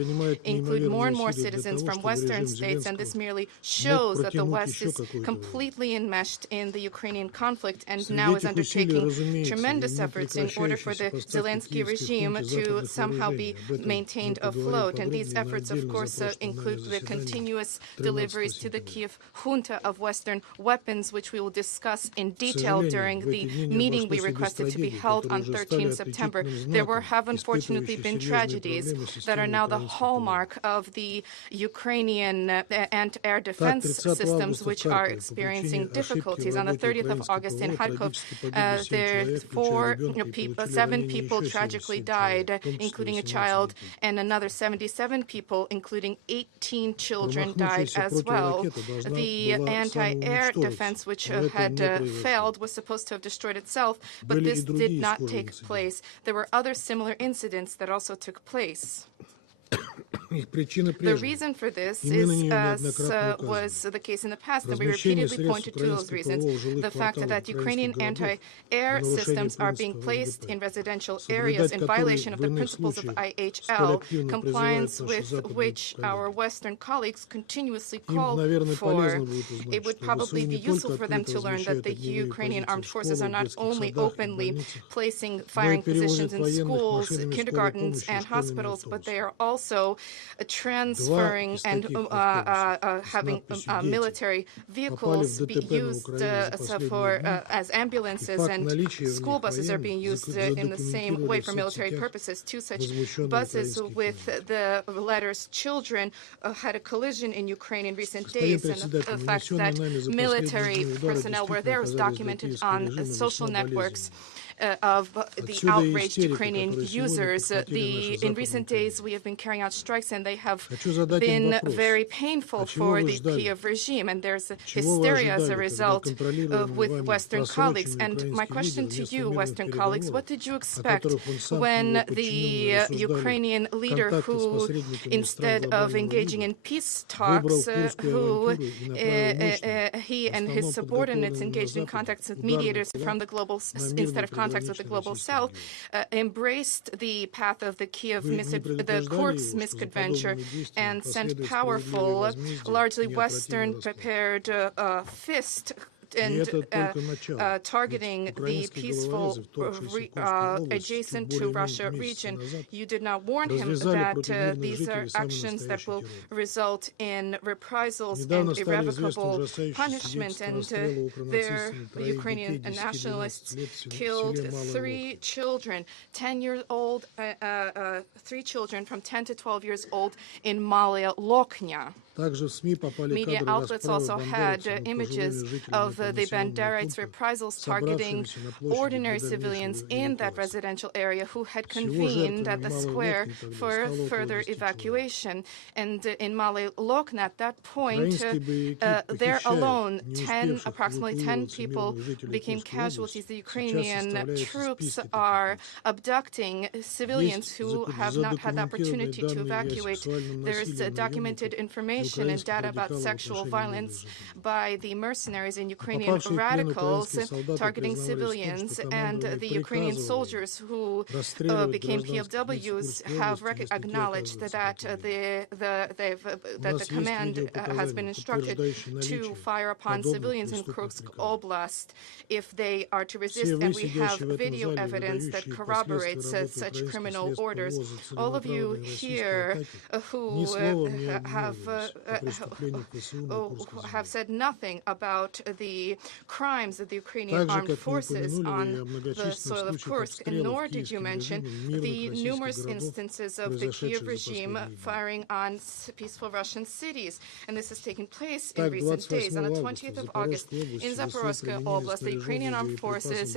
include more and more citizens from Western states, and this merely shows that the West is completely enmeshed in the Ukrainian conflict and now is undertaking tremendous efforts in order for the Zelensky regime to somehow be maintained afloat. And these efforts, of course, include the continuous deliveries to the Kyiv junta of Western weapons, which we will discuss in detail during the meeting we requested to be held on 13 September. There have unfortunately been tragedies that are now the hallmark of the Ukrainian anti-air defense systems, which are experiencing difficulties. On the 30th of August in Kharkov, 7 people tragically died, including a child, and another 77 people, including 18 children, died as well. The anti-air defense, which had failed, was supposed to have destroyed itself, but this did not take place. There were other similar incidents that also took place. The reason for this is, as was the case in the past, and we repeatedly pointed to those reasons, the fact that Ukrainian anti-air systems are being placed in residential areas in violation of the principles of IHL, compliance with which our Western colleagues continuously call for. It would probably be useful for them to learn that the Ukrainian armed forces are not only openly placing firing positions in schools, kindergartens, and hospitals, but they are also transferring and having military vehicles be used as ambulances, and school buses are being used in the same way for military purposes. Two such buses with the letters children had a collision in Ukraine in recent days, and the fact that military personnel were there was documented on social networks of the outraged Ukrainian users. In recent days, we have been carrying out strikes, and they have been very painful for the Kyiv regime, and there's hysteria as a result with Western colleagues. And my question to you, Western colleagues, what did you expect when the Ukrainian leader, who instead of engaging in peace talks, he and his subordinates engaged in contacts with mediators from the global, instead of contacts with the global south, embraced the path of the Kursk misadventure and sent powerful, largely Western prepared fist and targeting the peaceful adjacent to Russia region. You did not warn him that these are actions that will result in reprisals and irrevocable punishment, and their Ukrainian nationalists killed 3 children, 10-year-old, 3 children from 10 to 12 years old in Malaya Lokhnya. Media outlets also had images of the Banderites' reprisals targeting ordinary civilians in that residential area who had convened at the square for further evacuation. And in Malaya Lokhnya, at that point, there alone, approximately 10 people became casualties. The Ukrainian troops are abducting civilians who have not had the opportunity to evacuate. There's documented information and data about sexual violence by the mercenaries and Ukrainian radicals targeting civilians, and the Ukrainian soldiers who became POWs have acknowledged that the command has been instructed to fire upon civilians in Kursk Oblast if they are to resist, and we have video evidence that corroborates such criminal orders. All of you here who have said nothing about the crimes of the Ukrainian armed forces on the soil of Kursk, and nor did you mention the numerous instances of the Kyiv regime firing on peaceful Russian cities. And this has taken place in recent days. On the 20th of August, in Zaporozhye Oblast, the Ukrainian armed forces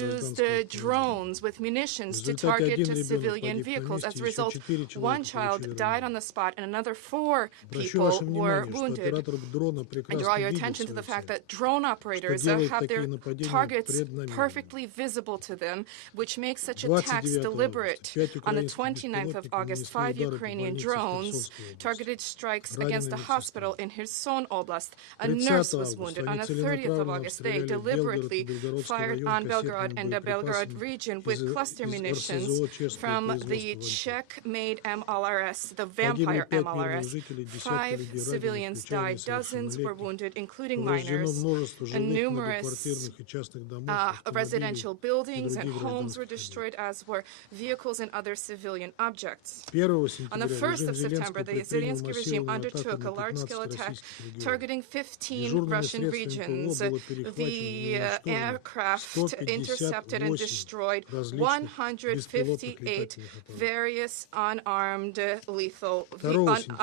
used drones with munitions to target civilian vehicles. As a result, 1 child died on the spot and another 4 people were wounded. I draw your attention to the fact that drone operators have their targets perfectly visible to them, which makes such attacks deliberate. On the 29th of August, 5 Ukrainian drones targeted strikes against a hospital in Kherson Oblast. A nurse was wounded. On the 30th of August, they deliberately fired on Belgorod and the Belgorod region with cluster munitions from the Czech-made MLRS, the Vampire MLRS. 5 civilians died, dozens were wounded, including minors, and numerous residential buildings and homes were destroyed, as were vehicles and other civilian objects. On the 1st of September, the Zelensky regime undertook a large-scale attack targeting 15 Russian regions. The aircraft intercepted and destroyed 158 various unarmed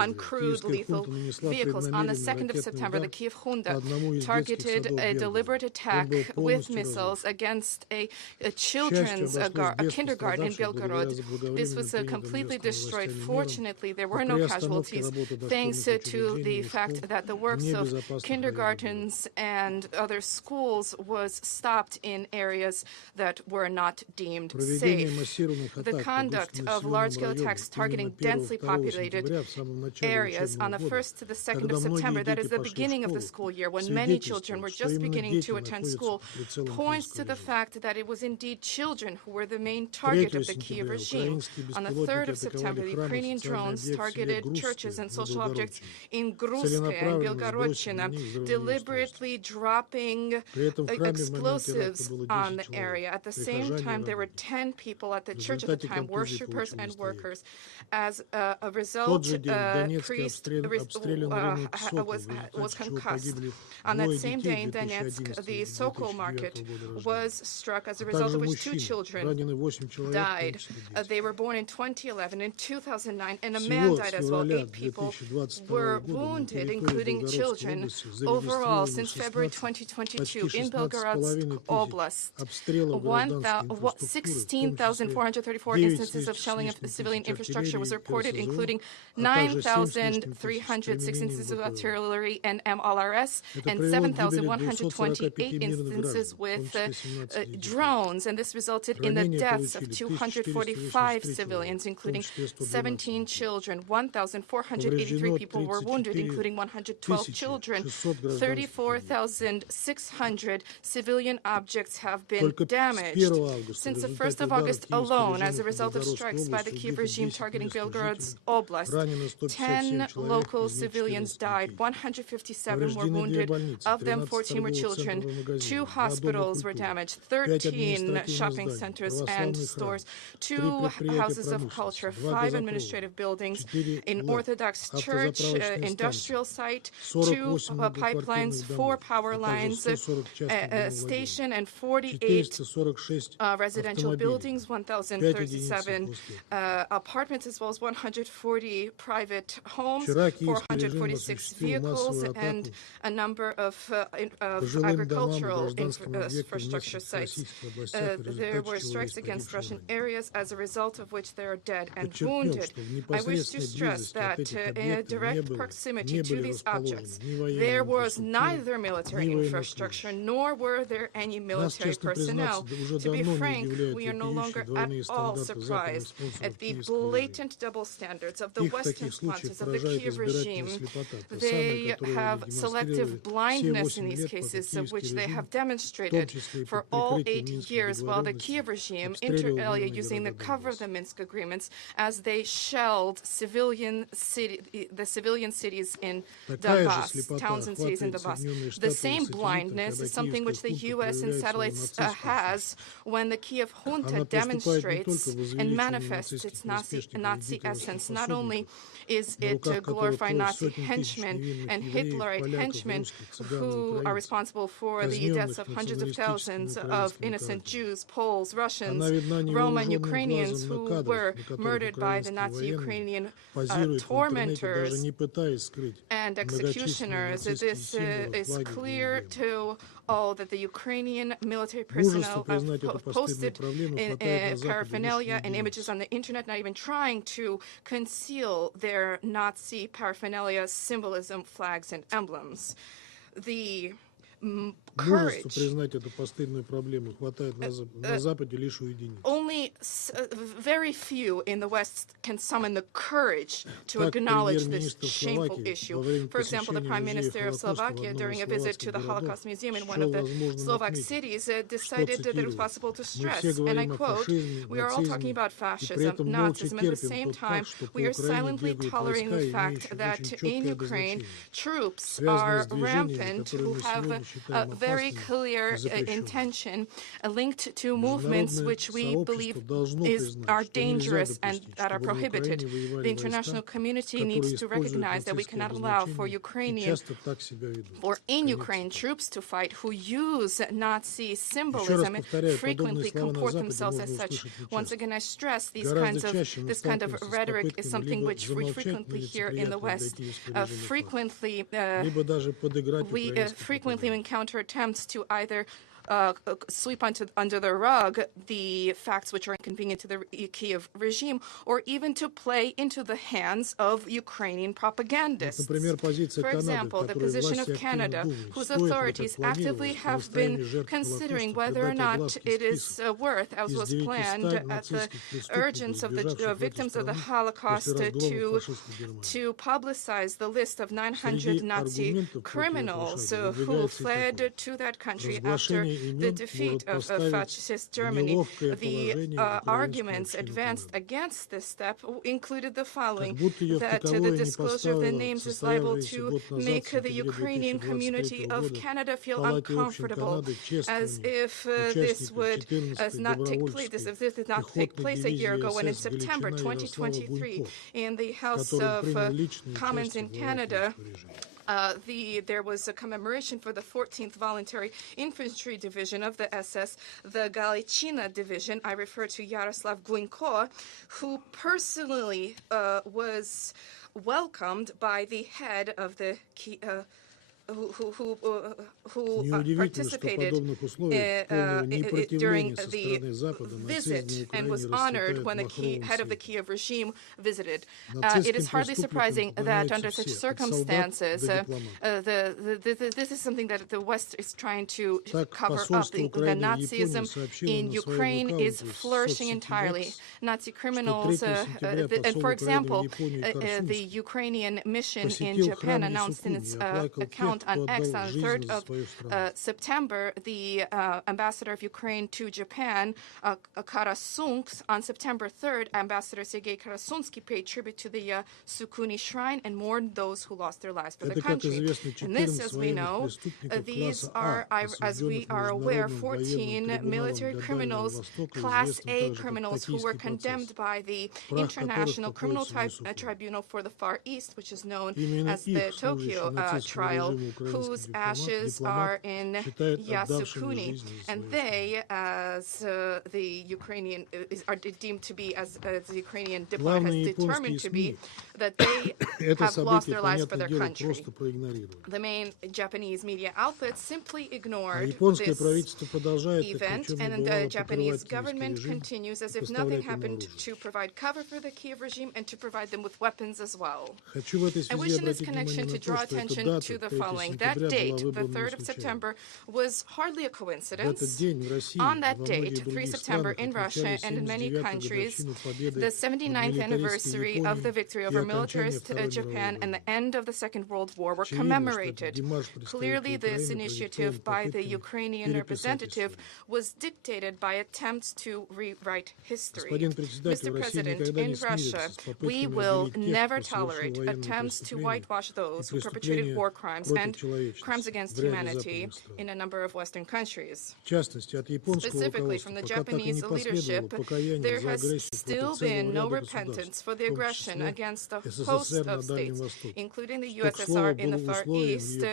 uncrewed lethal vehicles. On the 2nd of September, the Kyiv junta targeted a deliberate attack with missiles against a kindergarten in Belgorod. This was completely destroyed. Fortunately, there were no casualties, thanks to the fact that the works of kindergartens and other schools was stopped in areas that were not deemed safe. The conduct of large-scale attacks targeting densely populated areas on the 1st to the 2nd of September, that is the beginning of the school year, when many children were just beginning to attend school, points to the fact that it was indeed children who were the main target of the Kyiv regime. On the 3rd of September, the Ukrainian drones targeted churches and social objects in Gruskaya and Belgorodchina, deliberately dropping explosives on the area. At the same time, there were 10 people at the church at the time, worshippers and workers. As a result, a priest was concussed. On that same day in Donetsk, the Sokol market was struck, as a result of which 2 children died. They were born in 2011 and 2009, and a man died as well. 8 people were wounded, including children. Overall, since February 2022, in Belgorod Oblast, 16,434 instances of shelling of civilian infrastructure was reported, including 9,306 instances of artillery and MLRS, and 7,128 instances with drones. And this resulted in the deaths of 245 civilians, including 17 children. 1,483 people were wounded, including 112 children. 34,600 civilian objects have been damaged. Since the 1st of August alone, as a result of strikes by the Kyiv regime targeting Belgorod Oblast, 10 local civilians died, 157 were wounded, of them 14 were children. 2 hospitals were damaged, 13 shopping centers and stores, 2 houses of culture, 5 administrative buildings, an Orthodox church, industrial site, 2 pipelines, 4 power lines, a station, and 48 residential buildings, 1,037 apartments, as well as 140 private homes, 446 vehicles, and a number of agricultural infrastructure sites. There were strikes against Russian areas, as a result of which there are dead and wounded. I wish to stress that in direct proximity to these objects, there was neither military infrastructure nor were there any military personnel. To be frank, we are no longer at all surprised at the blatant double standards of the Western sponsors of the Kyiv regime. They have selective blindness in these cases, of which they have demonstrated for all 8 years, while the Kyiv regime, inter alia, using the cover of the Minsk agreements, as they shelled the civilian cities in Donbass, towns and cities in Donbass. The same blindness is something which the U.S. and satellites has when the Kyiv junta demonstrates and manifests its Nazi essence. Not only is it to glorify Nazi henchmen and Hitlerite henchmen who are responsible for the deaths of hundreds of thousands of innocent Jews, Poles, Russians, Roma, and Ukrainians who were murdered by the Nazi Ukrainian tormentors and executioners. This is clear to all that the Ukrainian military personnel have posted paraphernalia and images on the internet, not even trying to conceal their Nazi paraphernalia, symbolism, flags, and emblems. The courage. Only very few in the West can summon the courage to acknowledge this shameful issue. For example, the Prime Minister of Slovakia, during a visit to the Holocaust Museum in one of the Slovak cities, decided that it was possible to stress, and I quote, "We are all talking about fascism, Nazism. At the same time, we are silently tolerating the fact that in Ukraine, troops are rampant who have a very clear intention linked to movements which we believe are dangerous and that are prohibited. The international community needs to recognize that we cannot allow for in Ukraine troops to fight who use Nazi symbolism and frequently comport themselves as such. Once again, I stress this kind of rhetoric is something which we frequently hear in the West. We frequently encounter attempts to either sweep under the rug the facts which are inconvenient to the Kyiv regime, or even to play into the hands of Ukrainian propagandists. For example, the position of Canada, whose authorities actively have been considering whether or not it is worth, as was planned at the urgence of the victims of the Holocaust, to publicize the list of 900 Nazi criminals who fled to that country after the defeat of fascist Germany. The arguments advanced against this step included the following: that the disclosure of the names is liable to make the Ukrainian community of Canada feel uncomfortable, as if this would not take place. If this did not take place a year ago, when in September 2023, in the House of Commons in Canada, there was a commemoration for the 14th Voluntary Infantry Division of the SS, the Galiciina Division. I refer to Yaroslav Guinko, who personally was welcomed by the head of the who participated during the visit and was honored when the head of the Kyiv regime visited. It is hardly surprising that under such circumstances, this is something that the West is trying to cover up. The Nazism in Ukraine is flourishing entirely. Nazi criminals, and for example, the Ukrainian mission in Japan announced in its account on X on the 3rd of September, the ambassador of Ukraine to Japan, Karasunks, on September 3rd, Ambassador Sergei Karasunsky paid tribute to the Sukuni Shrine and mourned those who lost their lives for the country. And this, as we know, these are, as we are aware, 14 military criminals, Class A criminals, who were condemned by the International Criminal Tribunal for the Far East, which is known as the Tokyo trial, whose ashes are in Yasukuni, and they, as the Ukrainian, are deemed to be, as the Ukrainian diplomat has determined to be, that they have lost their lives for their country. The main Japanese media outlets simply ignored this event, and the Japanese government continues as if nothing happened to provide cover for the Kyiv regime and to provide them with weapons as well. I wish in this connection to draw attention to the following. That date, the 3rd of September, was hardly a coincidence. On that date, 3 September, in Russia and in many countries, the 79th anniversary of the victory over militarist Japan and the end of the Second World War were commemorated. Clearly, this initiative by the Ukrainian representative was dictated by attempts to rewrite history. Mr. President, in Russia, we will never tolerate attempts to whitewash those who perpetrated war crimes and crimes against humanity in a number of Western countries. Specifically, from the Japanese leadership, there has still been no repentance for the aggression against a host of states, including the USSR in the Far East,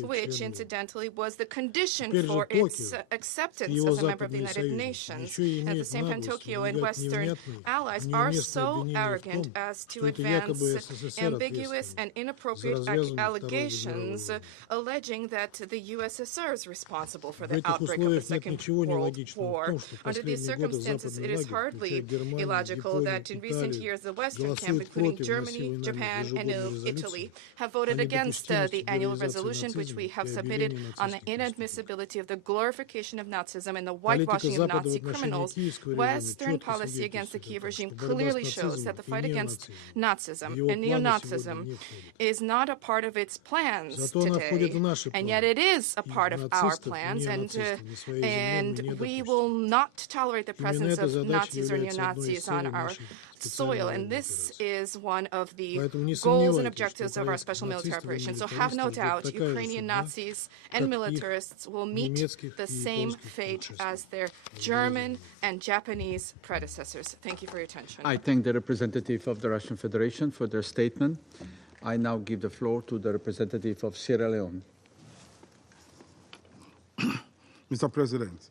which incidentally was the condition for its acceptance as a member of the United Nations. At the same time, Tokyo and Western allies are so arrogant as to advance ambiguous and inappropriate allegations alleging that the USSR is responsible for the outbreak of the Second World War. Under these circumstances, it is hardly illogical that in recent years the Western camp, including Germany, Japan, and Italy, have voted against the annual resolution which we have submitted on the inadmissibility of the glorification of Nazism and the whitewashing of Nazi criminals. Western policy against the Kyiv regime clearly shows that the fight against Nazism and neo-Nazism is not a part of its plans today, and yet it is a part of our plans, and we will not tolerate the presence of Nazis or neo-Nazis on our soil, and this is one of the goals and objectives of our special military operation. So have no doubt, Ukrainian Nazis and militarists will meet the same fate as their German and Japanese predecessors. Thank you for your attention. I thank the representative of the Russian Federation for their statement. I now give the floor to the representative of Sierra Leone. Mr. President,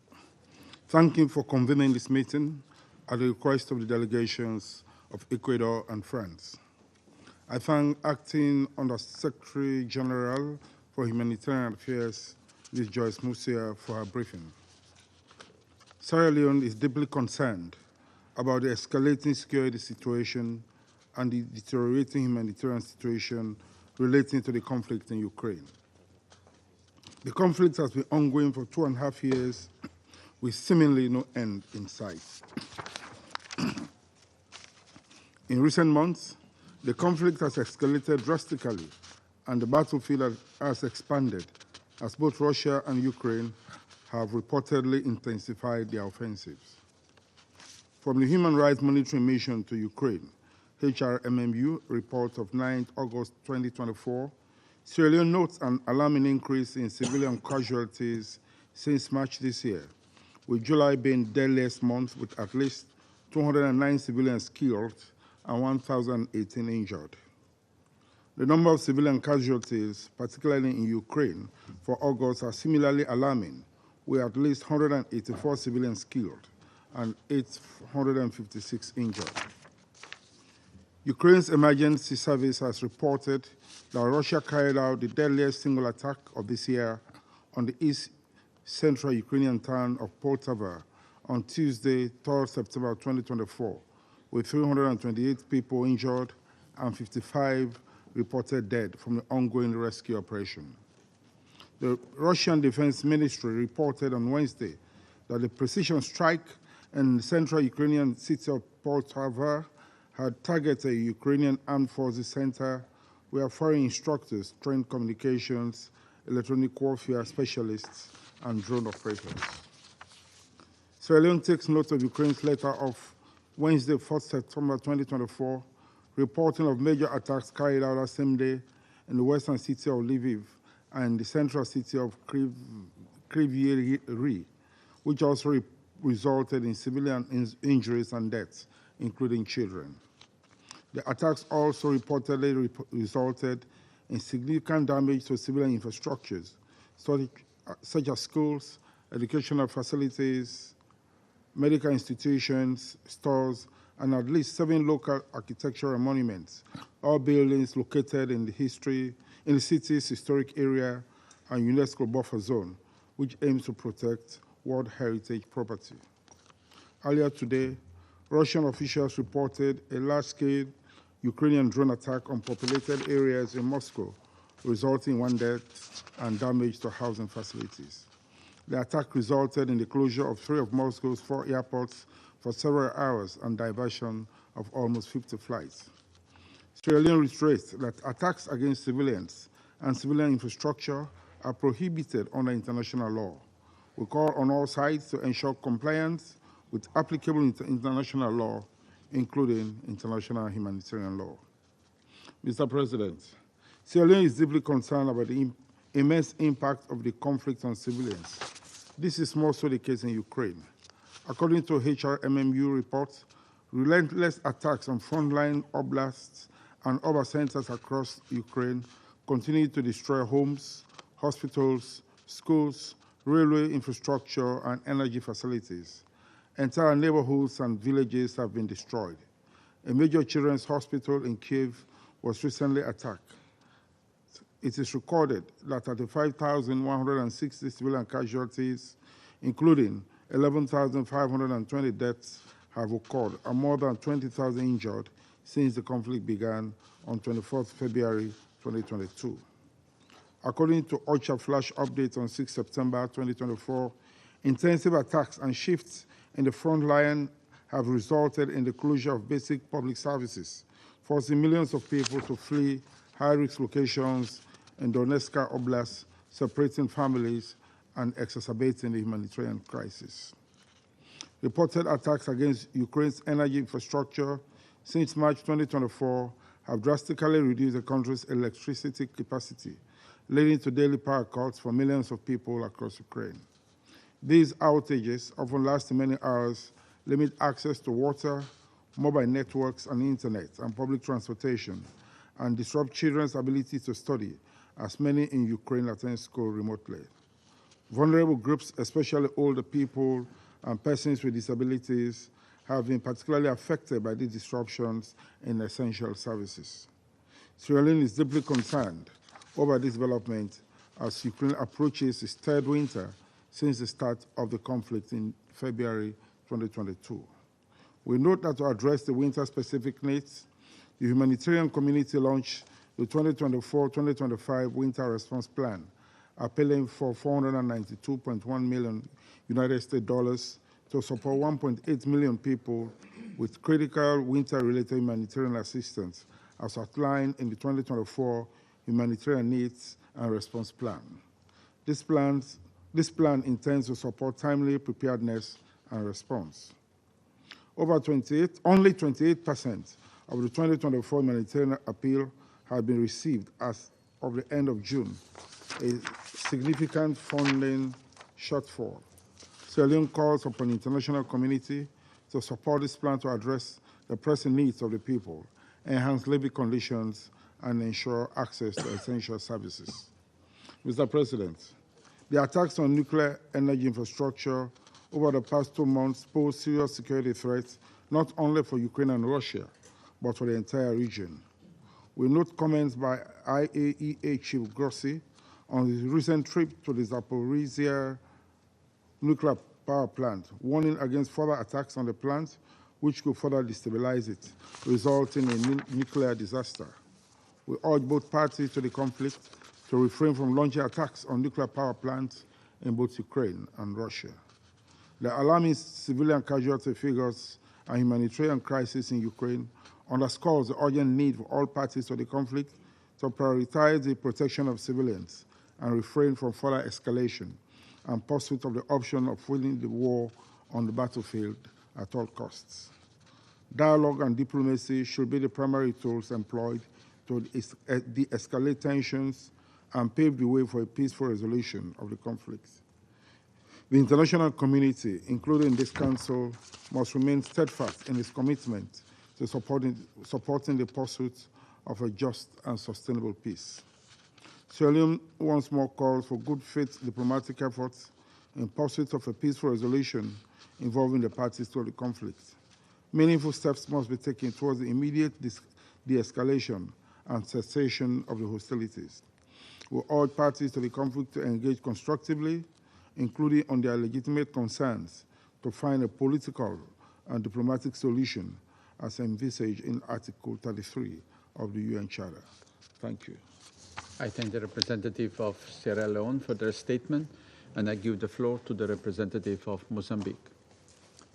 thank you for convening this meeting at the request of the delegations of Ecuador and France. I thank Acting Under-Secretary General for Humanitarian Affairs, Ms. Joyce Musia, for her briefing. Sierra Leone is deeply concerned about the escalating security situation and the deteriorating humanitarian situation relating to the conflict in Ukraine. The conflict has been ongoing for 2.5 years with seemingly no end in sight. In recent months, the conflict has escalated drastically and the battlefield has expanded as both Russia and Ukraine have reportedly intensified their offensives. From the Human Rights Monitoring Mission to Ukraine, HRMMU report of 9 August 2024, Sierra Leone notes an alarming increase in civilian casualties since March this year, with July being the deadliest month with at least 209 civilians killed and 1,018 injured. The number of civilian casualties, particularly in Ukraine, for August are similarly alarming, with at least 184 civilians killed and 856 injured. Ukraine's emergency service has reported that Russia carried out the deadliest single attack of this year on the east central Ukrainian town of Poltava on Tuesday, 3rd September 2024, with 328 people injured and 55 reported dead from the ongoing rescue operation. The Russian Defense Ministry reported on Wednesday that the precision strike in the central Ukrainian city of Poltava had targeted a Ukrainian Armed Forces center where foreign instructors trained communications, electronic warfare specialists, and drone operators. Sierra Leone takes note of Ukraine's letter of Wednesday, 4th September 2024, reporting of major attacks carried out that same day in the western city of Lviv and the central city of Kryvyi, which also resulted in civilian injuries and deaths, including children. The attacks also reportedly resulted in significant damage to civilian infrastructures, such as schools, educational facilities, medical institutions, stores, and at least 7 local architectural monuments, all buildings located in the city's historic area and UNESCO buffer zone, which aims to protect World Heritage property. Earlier today, Russian officials reported a large-scale Ukrainian drone attack on populated areas in Moscow, resulting in 1 death and damage to housing facilities. The attack resulted in the closure of 3 of Moscow's 4 airports for several hours and diversion of almost 50 flights. Sierra Leone reiterates that attacks against civilians and civilian infrastructure are prohibited under international law. We call on all sides to ensure compliance with applicable international law, including international humanitarian law. Mr. President, Sierra Leone is deeply concerned about the immense impact of the conflict on civilians. This is more so the case in Ukraine. According to HRMMU reports, relentless attacks on frontline oblasts and other centers across Ukraine continue to destroy homes, hospitals, schools, railway infrastructure, and energy facilities. Entire neighborhoods and villages have been destroyed. A major children's hospital in Kyiv was recently attacked. It is recorded that 35,160 civilian casualties, including 11,520 deaths, have occurred and more than 20,000 injured since the conflict began on 24th February 2022. According to OCHA flash updates on 6 September 2024, intensive attacks and shifts in the front line have resulted in the closure of basic public services, forcing millions of people to flee high-risk locations in Donetsk Oblast, separating families and exacerbating the humanitarian crisis. Reported attacks against Ukraine's energy infrastructure since March 2024 have drastically reduced the country's electricity capacity, leading to daily power cuts for millions of people across Ukraine. These outages, often lasting many hours, limit access to water, mobile networks and internet and public transportation, and disrupt children's ability to study, as many in Ukraine attend school remotely. Vulnerable groups, especially older people and persons with disabilities, have been particularly affected by these disruptions in essential services. Sierra Leone is deeply concerned over this development as Ukraine approaches its 3rd winter since the start of the conflict in February 2022. We note that to address the winter-specific needs, the humanitarian community launched the 2024-2025 Winter Response Plan, appealing for $492.1 million United States dollars to support 1.8 million people with critical winter-related humanitarian assistance, as outlined in the 2024 Humanitarian Needs and Response Plan. This plan intends to support timely preparedness and response. Only 28% of the 2024 humanitarian appeal had been received as of the end of June, a significant funding shortfall. Sierra Leone calls upon the international community to support this plan to address the pressing needs of the people, enhance living conditions, and ensure access to essential services. Mr. President, the attacks on nuclear energy infrastructure over the past 2 months pose serious security threats not only for Ukraine and Russia, but for the entire region. We note comments by IAEA Chief Grossi on his recent trip to the Zaporizhzhia nuclear power plant, warning against further attacks on the plant, which could further destabilize it, resulting in a nuclear disaster. We urge both parties to the conflict to refrain from launching attacks on nuclear power plants in both Ukraine and Russia. The alarming civilian casualty figures and humanitarian crisis in Ukraine underscores the urgent need for all parties to the conflict to prioritize the protection of civilians and refrain from further escalation and pursuit of the option of winning the war on the battlefield at all costs. Dialogue and diplomacy should be the primary tools employed to de-escalate tensions and pave the way for a peaceful resolution of the conflict. The international community, including this Council, must remain steadfast in its commitment to supporting the pursuit of a just and sustainable peace. Sierra Leone once more calls for good faith diplomatic efforts in pursuit of a peaceful resolution involving the parties to the conflict. Meaningful steps must be taken towards the immediate de-escalation and cessation of the hostilities. We urge parties to the conflict to engage constructively, including on their legitimate concerns, to find a political and diplomatic solution as envisaged in Article 33 of the UN Charter. Thank you. I thank the representative of Sierra Leone for their statement, and I give the floor to the representative of Mozambique.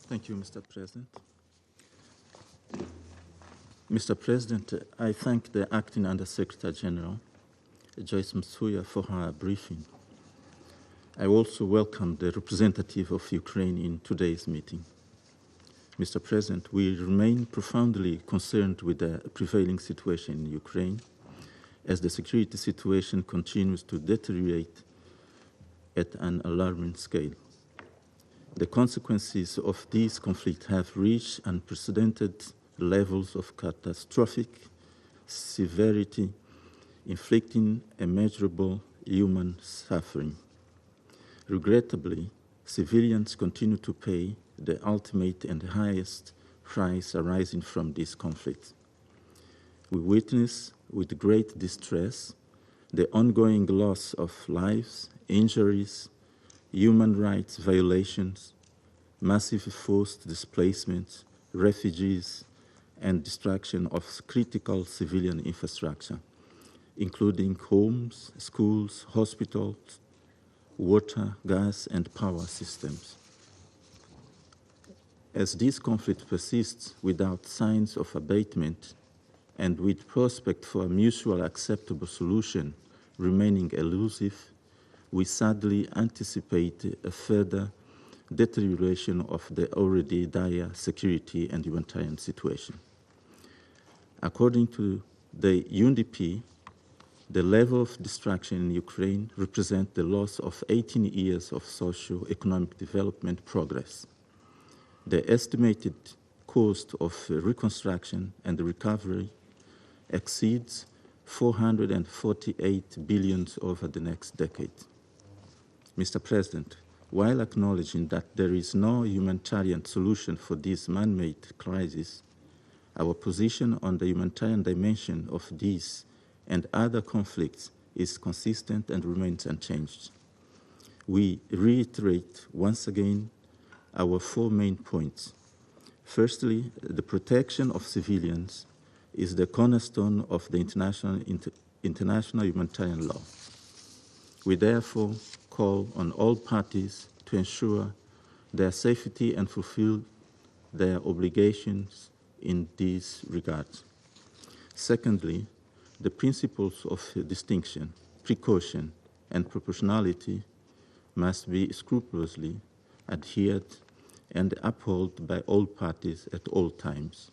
Thank you, Mr. President. Mr. President, I thank the Acting Under-Secretary General, Joyce Msuya, for her briefing. I also welcome the representative of Ukraine in today's meeting. Mr. President, we remain profoundly concerned with the prevailing situation in Ukraine as the security situation continues to deteriorate at an alarming scale. The consequences of this conflict have reached unprecedented levels of catastrophic severity, inflicting immeasurable human suffering. Regrettably, civilians continue to pay the ultimate and highest price arising from this conflict. We witness with great distress the ongoing loss of lives, injuries, human rights violations, massive forced displacements, refugees, and destruction of critical civilian infrastructure, including homes, schools, hospitals, water, gas, and power systems. As this conflict persists without signs of abatement and with prospect for a mutually acceptable solution remaining elusive, we sadly anticipate a further deterioration of the already dire security and humanitarian situation. According to the UNDP, the level of destruction in Ukraine represents the loss of 18 years of socio-economic development progress. The estimated cost of reconstruction and recovery exceeds $448 billion over the next decade. Mr. President, while acknowledging that there is no humanitarian solution for this man-made crisis, our position on the humanitarian dimension of this and other conflicts is consistent and remains unchanged. We reiterate once again our 4 main points. Firstly, the protection of civilians is the cornerstone of the international humanitarian law. We therefore call on all parties to ensure their safety and fulfill their obligations in these regards. Secondly, the principles of distinction, precaution, and proportionality must be scrupulously adhered and upheld by all parties at all times.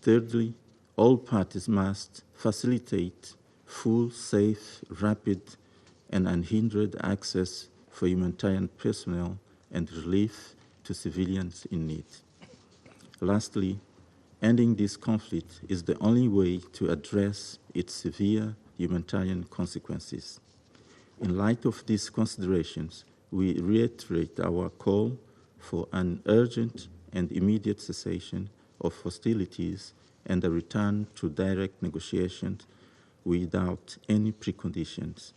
Thirdly, all parties must facilitate full, safe, rapid, and unhindered access for humanitarian personnel and relief to civilians in need. Lastly, ending this conflict is the only way to address its severe humanitarian consequences. In light of these considerations, we reiterate our call for an urgent and immediate cessation of hostilities and a return to direct negotiations without any preconditions.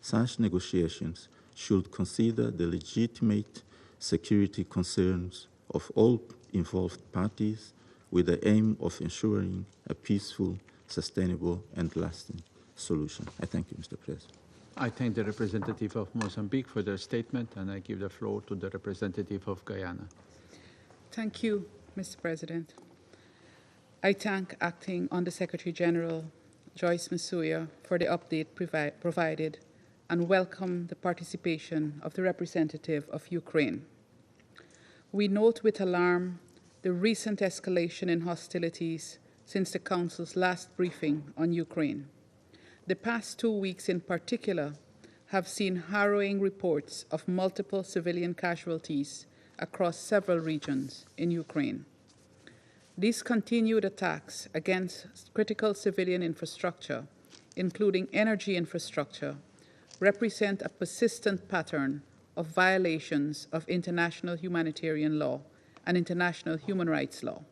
Such negotiations should consider the legitimate security concerns of all involved parties with the aim of ensuring a peaceful, sustainable, and lasting solution. I thank you, Mr. President. I thank the representative of Mozambique for their statement, and I give the floor to the representative of Guyana. Thank you, Mr. President. I thank Acting Under-Secretary General Joyce Msuya for the update provided and welcome the participation of the representative of Ukraine. We note with alarm the recent escalation in hostilities since the Council's last briefing on Ukraine. The past 2 weeks in particular have seen harrowing reports of multiple civilian casualties across several regions in Ukraine. These continued attacks against critical civilian infrastructure, including energy infrastructure, represent a persistent pattern of violations of international humanitarian law and international human rights law.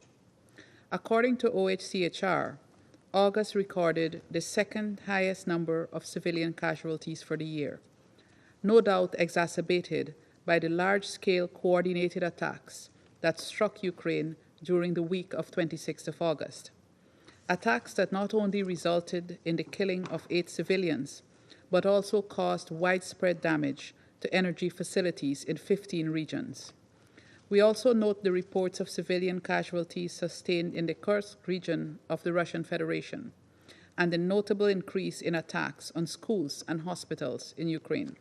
According to OHCHR, August recorded the second highest number of civilian casualties for the year, no doubt exacerbated by the large-scale coordinated attacks that struck Ukraine during the week of 26th of August. Attacks that not only resulted in the killing of 8 civilians, but also caused widespread damage to energy facilities in 15 regions. We also note the reports of civilian casualties sustained in the Kursk region of the Russian Federation, and the notable increase in attacks on schools and hospitals in Ukraine.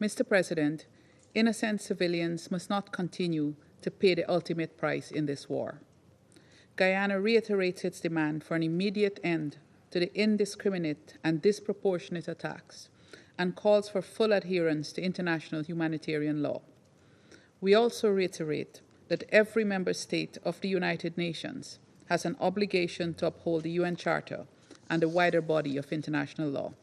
Mr. President, innocent civilians must not continue to pay the ultimate price in this war. Guyana reiterates its demand for an immediate end to the indiscriminate and disproportionate attacks and calls for full adherence to international humanitarian law. We also reiterate that every member state of the United Nations has an obligation to uphold the UN Charter and the wider body of international law.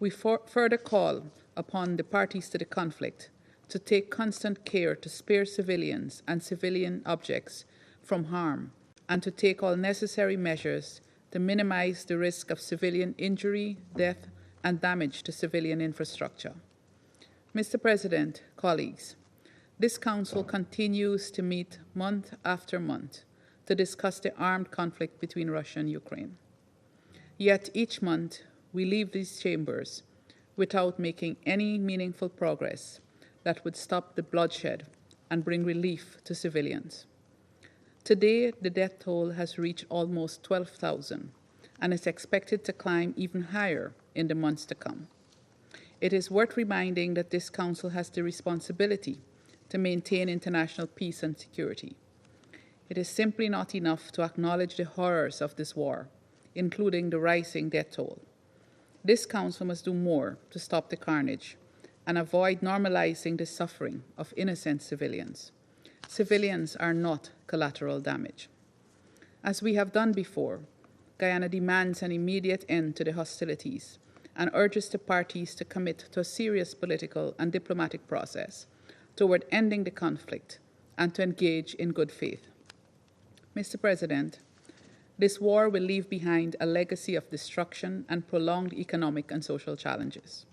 We further call upon the parties to the conflict to take constant care to spare civilians and civilian objects from harm and to take all necessary measures to minimize the risk of civilian injury, death, and damage to civilian infrastructure. Mr. President, colleagues, this Council continues to meet month after month to discuss the armed conflict between Russia and Ukraine. Yet each month we leave these chambers without making any meaningful progress that would stop the bloodshed and bring relief to civilians. Today, the death toll has reached almost 12,000 and is expected to climb even higher in the months to come. It is worth reminding that this Council has the responsibility to maintain international peace and security. It is simply not enough to acknowledge the horrors of this war, including the rising death toll. This Council must do more to stop the carnage and avoid normalizing the suffering of innocent civilians. Civilians are not collateral damage. As we have done before, Guyana demands an immediate end to the hostilities and urges the parties to commit to a serious political and diplomatic process toward ending the conflict and to engage in good faith. Mr. President, this war will leave behind a legacy of destruction and prolonged economic and social challenges.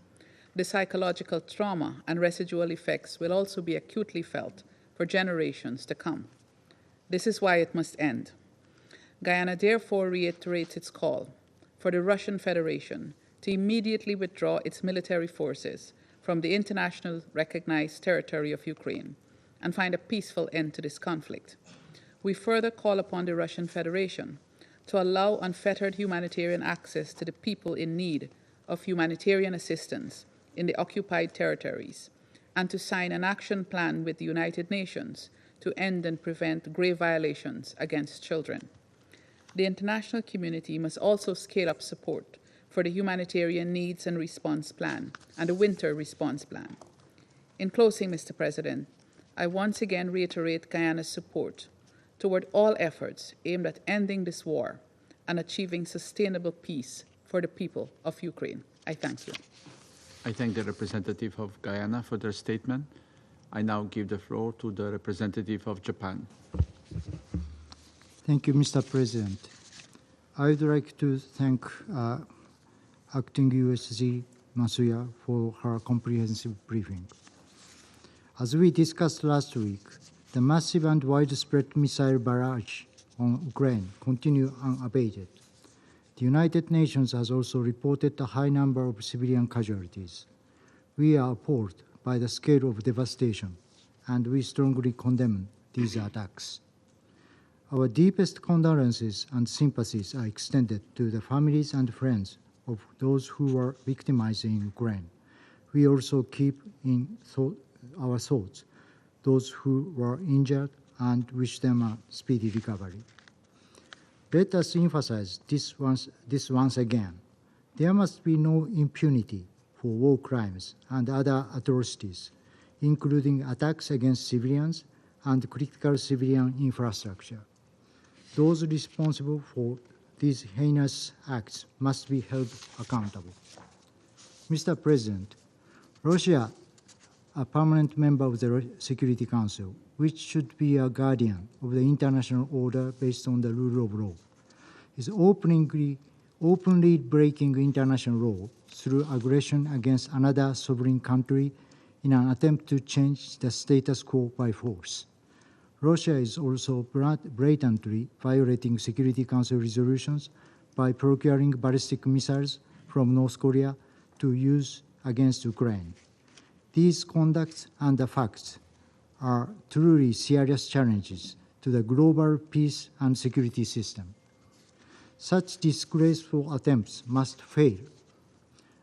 The psychological trauma and residual effects will also be acutely felt for generations to come. This is why it must end. Guyana therefore reiterates its call for the Russian Federation to immediately withdraw its military forces from the international recognized territory of Ukraine and find a peaceful end to this conflict. We further call upon the Russian Federation to allow unfettered humanitarian access to the people in need of humanitarian assistance in the occupied territories and to sign an action plan with the United Nations to end and prevent grave violations against children. The international community must also scale up support for the humanitarian needs and response plan and the winter response plan. In closing, Mr. President, I once again reiterate Guyana's support toward all efforts aimed at ending this war and achieving sustainable peace for the people of Ukraine. I thank you. I thank the representative of Guyana for their statement. I now give the floor to the representative of Japan. Thank you, Mr. President. I would like to thank Acting USG Masuya for her comprehensive briefing. As we discussed last week, the massive and widespread missile barrage on Ukraine continue unabated. The United Nations has also reported a high number of civilian casualties. We are appalled by the scale of devastation, and we strongly condemn these attacks. Our deepest condolences and sympathies are extended to the families and friends of those who were victimized in Ukraine. We also keep in our thoughts those who were injured and wish them a speedy recovery. Let us emphasize this once again. There must be no impunity for war crimes and other atrocities, including attacks against civilians and critical civilian infrastructure. Those responsible for these heinous acts must be held accountable. Mr. President, Russia, a permanent member of the Security Council, which should be a guardian of the international order based on the rule of law, is openly breaking international law through aggression against another sovereign country in an attempt to change the status quo by force. Russia is also blatantly violating Security Council resolutions by procuring ballistic missiles from North Korea to use against Ukraine. These conducts and the facts are truly serious challenges to the global peace and security system. Such disgraceful attempts must fail.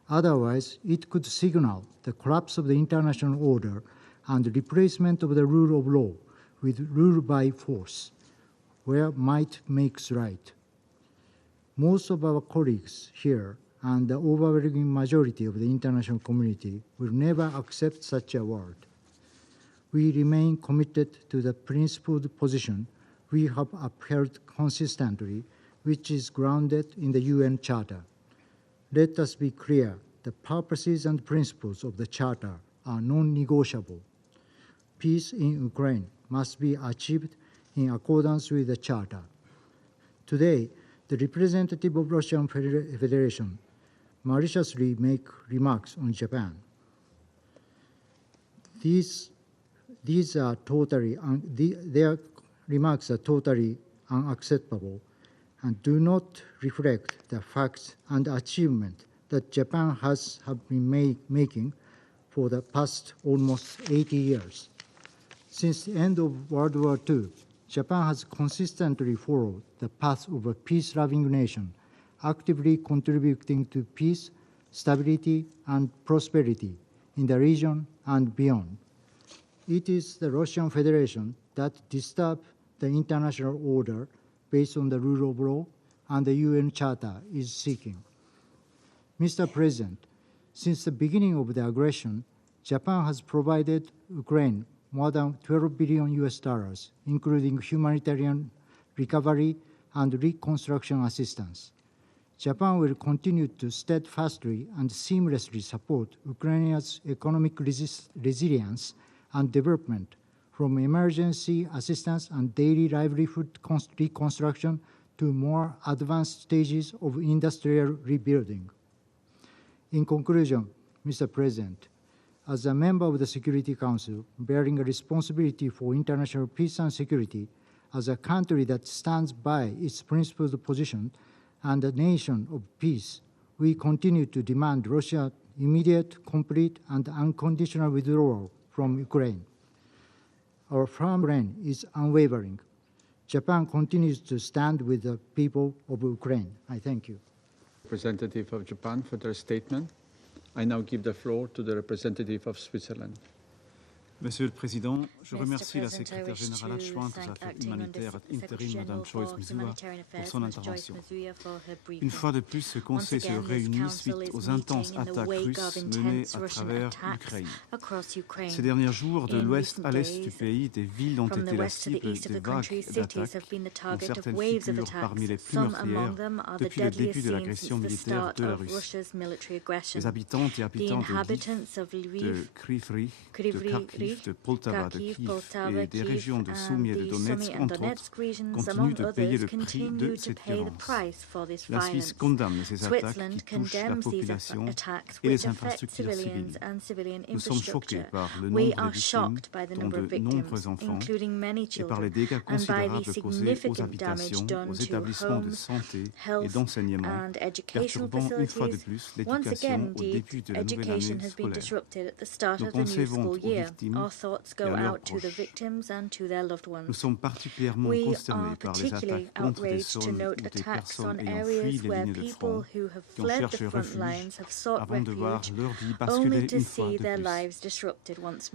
Otherwise, it could signal the collapse of the international order and the replacement of the rule of law with rule by force, where might makes right. Most of our colleagues here and the overwhelming majority of the international community will never accept such a world. We remain committed to the principled position we have upheld consistently, which is grounded in the UN Charter. Let us be clear, the purposes and principles of the Charter are non-negotiable. Peace in Ukraine must be achieved in accordance with the Charter. Today, the representative of Russian Federation maliciously make remarks on Japan. Their remarks are totally unacceptable and do not reflect the facts and achievement that Japan has been making for the past almost 80 years. Since the end of World War II, Japan has consistently followed the path of a peace-loving nation, actively contributing to peace, stability, and prosperity in the region and beyond. It is the Russian Federation that disturbs the international order based on the rule of law and the UN Charter is seeking. Mr. President, since the beginning of the aggression, Japan has provided Ukraine more than $12 billion, including humanitarian recovery and reconstruction assistance. Japan will continue to steadfastly and seamlessly support Ukraine's economic resilience and development, from emergency assistance and daily livelihood reconstruction to more advanced stages of industrial rebuilding. In conclusion, Mr. President, as a member of the Security Council, bearing a responsibility for international peace and security, as a country that stands by its principled position and a nation of peace, we continue to demand Russia's immediate, complete, and unconditional withdrawal from Ukraine. Our firm line is unwavering. Japan continues to stand with the people of Ukraine. I thank you. Representative of Japan for their statement. I now give the floor to the representative of Switzerland. Monsieur le Président, je remercie la secrétaire générale adjointe aux affaires humanitaires intérim, Mme Joyce Msuya, pour son intervention. Une fois de plus, ce Conseil se réunit suite aux intenses attaques russes menées à travers l'Ukraine. Ces derniers jours, de l'ouest à l'est du pays, des villes ont été la cible de vagues d'attaques, dont certaines figurent parmi les plus meurtrières depuis le début de l'agression militaire de la Russie. Les habitantes et habitants de Lviv, de Kryvyi, de Kharkiv, de Poltava, de Kyiv et des régions de Soumy et de Donetsk, entre autres, continuent de payer le prix de cette violence. La Suisse condamne ces attaques qui touchent la population et les infrastructures civiles. Nous sommes choqués par le nombre de victimes, dont de nombreux enfants, et par les dégâts considérables causés aux habitations, aux établissements de santé et d'enseignement, perturbant une fois de plus l'éducation au début de la nouvelle année scolaire. Nos pensées vont aux victimes et à leurs proches. Nous sommes particulièrement concernés par les attaques contre des zones où des personnes ayant fui les lignes de front, qui ont cherché refuge avant de voir leur vie basculer une fois de plus.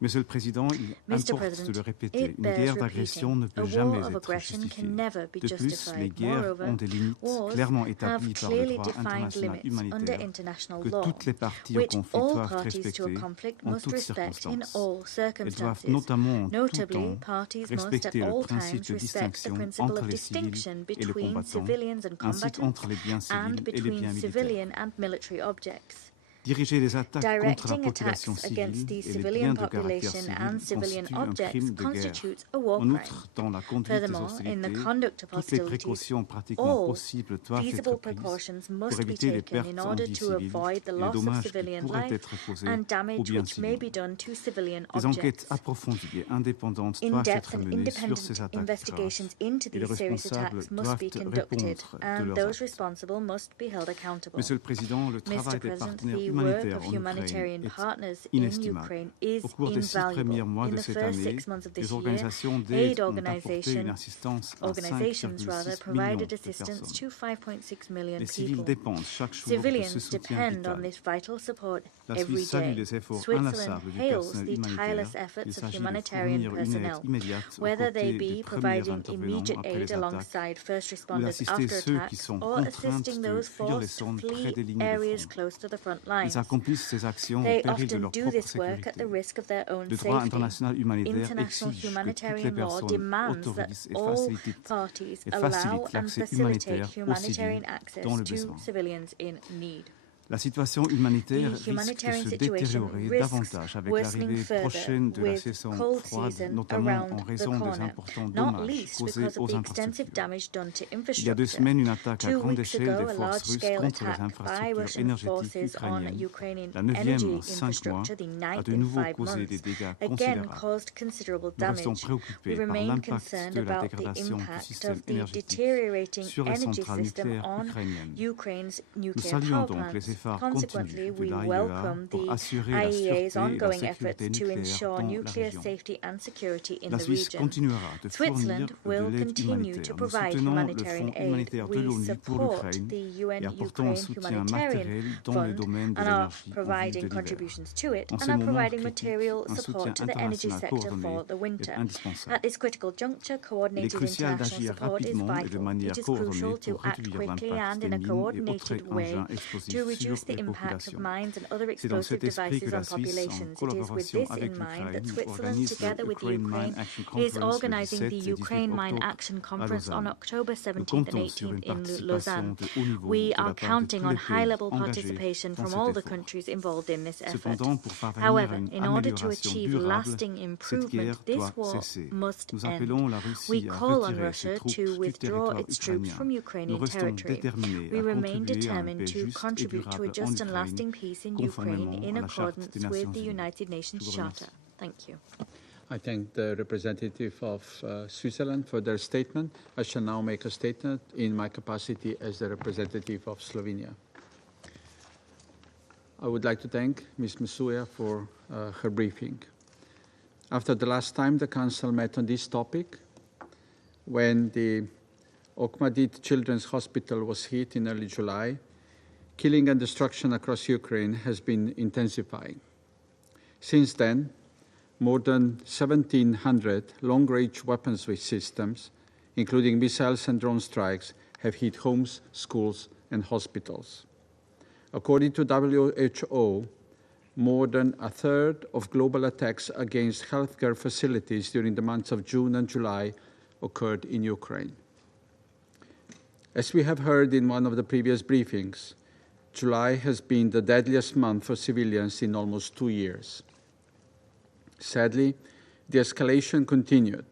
Monsieur le Président, il importe de le répéter, une guerre d'agression ne peut jamais être justifiée. De plus, les guerres ont des limites clairement établies par le droit international humanitaire que toutes les parties au conflit doivent respecter en toutes circonstances. Elles doivent notamment en tout temps respecter le principe de distinction entre les civils et les combattants, ainsi qu'entre les biens civils et les biens militaires. Diriger les attaques contre la population civile et les biens de caractère civil constitue un crime de guerre. En outre, dans la conduite des hostilités, toutes les précautions pratiquement possibles doivent être prises pour éviter les pertes en vie civile et les dommages qui pourraient être causés aux biens civils. Des enquêtes approfondies et indépendantes doivent être menées sur ces attaques graves et les responsables doivent répondre de leurs actes. Monsieur le Président, le travail des partenaires humanitaire en Ukraine est inestimable. Au cours des 6 premiers mois de cette année, les organisations d'aide ont apporté une assistance à 5,6 millions de personnes. Les civils dépendent chaque jour de ce soutien vital. La Suisse salue les efforts inlassables du personnel humanitaire. Il s'agit de fournir une aide immédiate aux côtés des premiers intervenants après les attaques ou d'assister ceux qui sont contraints de fuir les zones près des lignes de front. Ils accomplissent ces actions au péril de leur propre sécurité. Le droit international humanitaire exige que toutes les personnes autorisent et facilitent l'accès humanitaire aux civils dans le besoin. La situation humanitaire risque de se détériorer davantage avec l'arrivée prochaine de la saison froide, notamment en raison des importants dommages causés aux infrastructures. Il y a 2 semaines, une attaque à grande échelle des forces russes contre les infrastructures énergétiques ukrainiennes, la 9e en 5 mois, a de nouveau causé des dégâts considérables. Nous restons préoccupés par l'impact de la dégradation du système énergétique sur les centrales nucléaires ukrainiennes. Nous saluons donc les efforts Consequently, we welcome the IAEA's ongoing efforts to ensure nuclear safety and security in the region. Switzerland will continue to provide humanitarian aid. We support the UN-Ukraine Humanitarian Fund and are providing contributions to it and are providing material support to the energy sector for the winter. At this critical juncture, coordinated international support is vital. It is crucial to act quickly and in a coordinated way to reduce the impact of mines and other explosive devices on populations. It is with this in mind that Switzerland, together with Ukraine, is organizing the Ukraine Mine Action Conference on October 17th and 18th in Lausanne. We are counting on high-level participation from all the countries involved in this effort. However, in order to achieve lasting improvement, this war must end. We call on Russia to withdraw its troops from Ukrainian territory. We remain determined to contribute to a just and lasting peace in Ukraine in accordance with the United Nations Charter. Thank you. I thank the representative of Switzerland for their statement. I shall now make a statement in my capacity as the representative of Slovenia. I would like to thank Ms. Masuya for her briefing. After the last time the Council met on this topic, when the Okhmadit Children's Hospital was hit in early July, killing and destruction across Ukraine has been intensifying. Since then, more than 1,700 long-range weapons systems, including missiles and drone strikes, have hit homes, schools, and hospitals. According to WHO, more than a third of global attacks against healthcare facilities during the months of June and July occurred in Ukraine. As we have heard in one of the previous briefings, July has been the deadliest month for civilians in almost 2 years. Sadly, the escalation continued,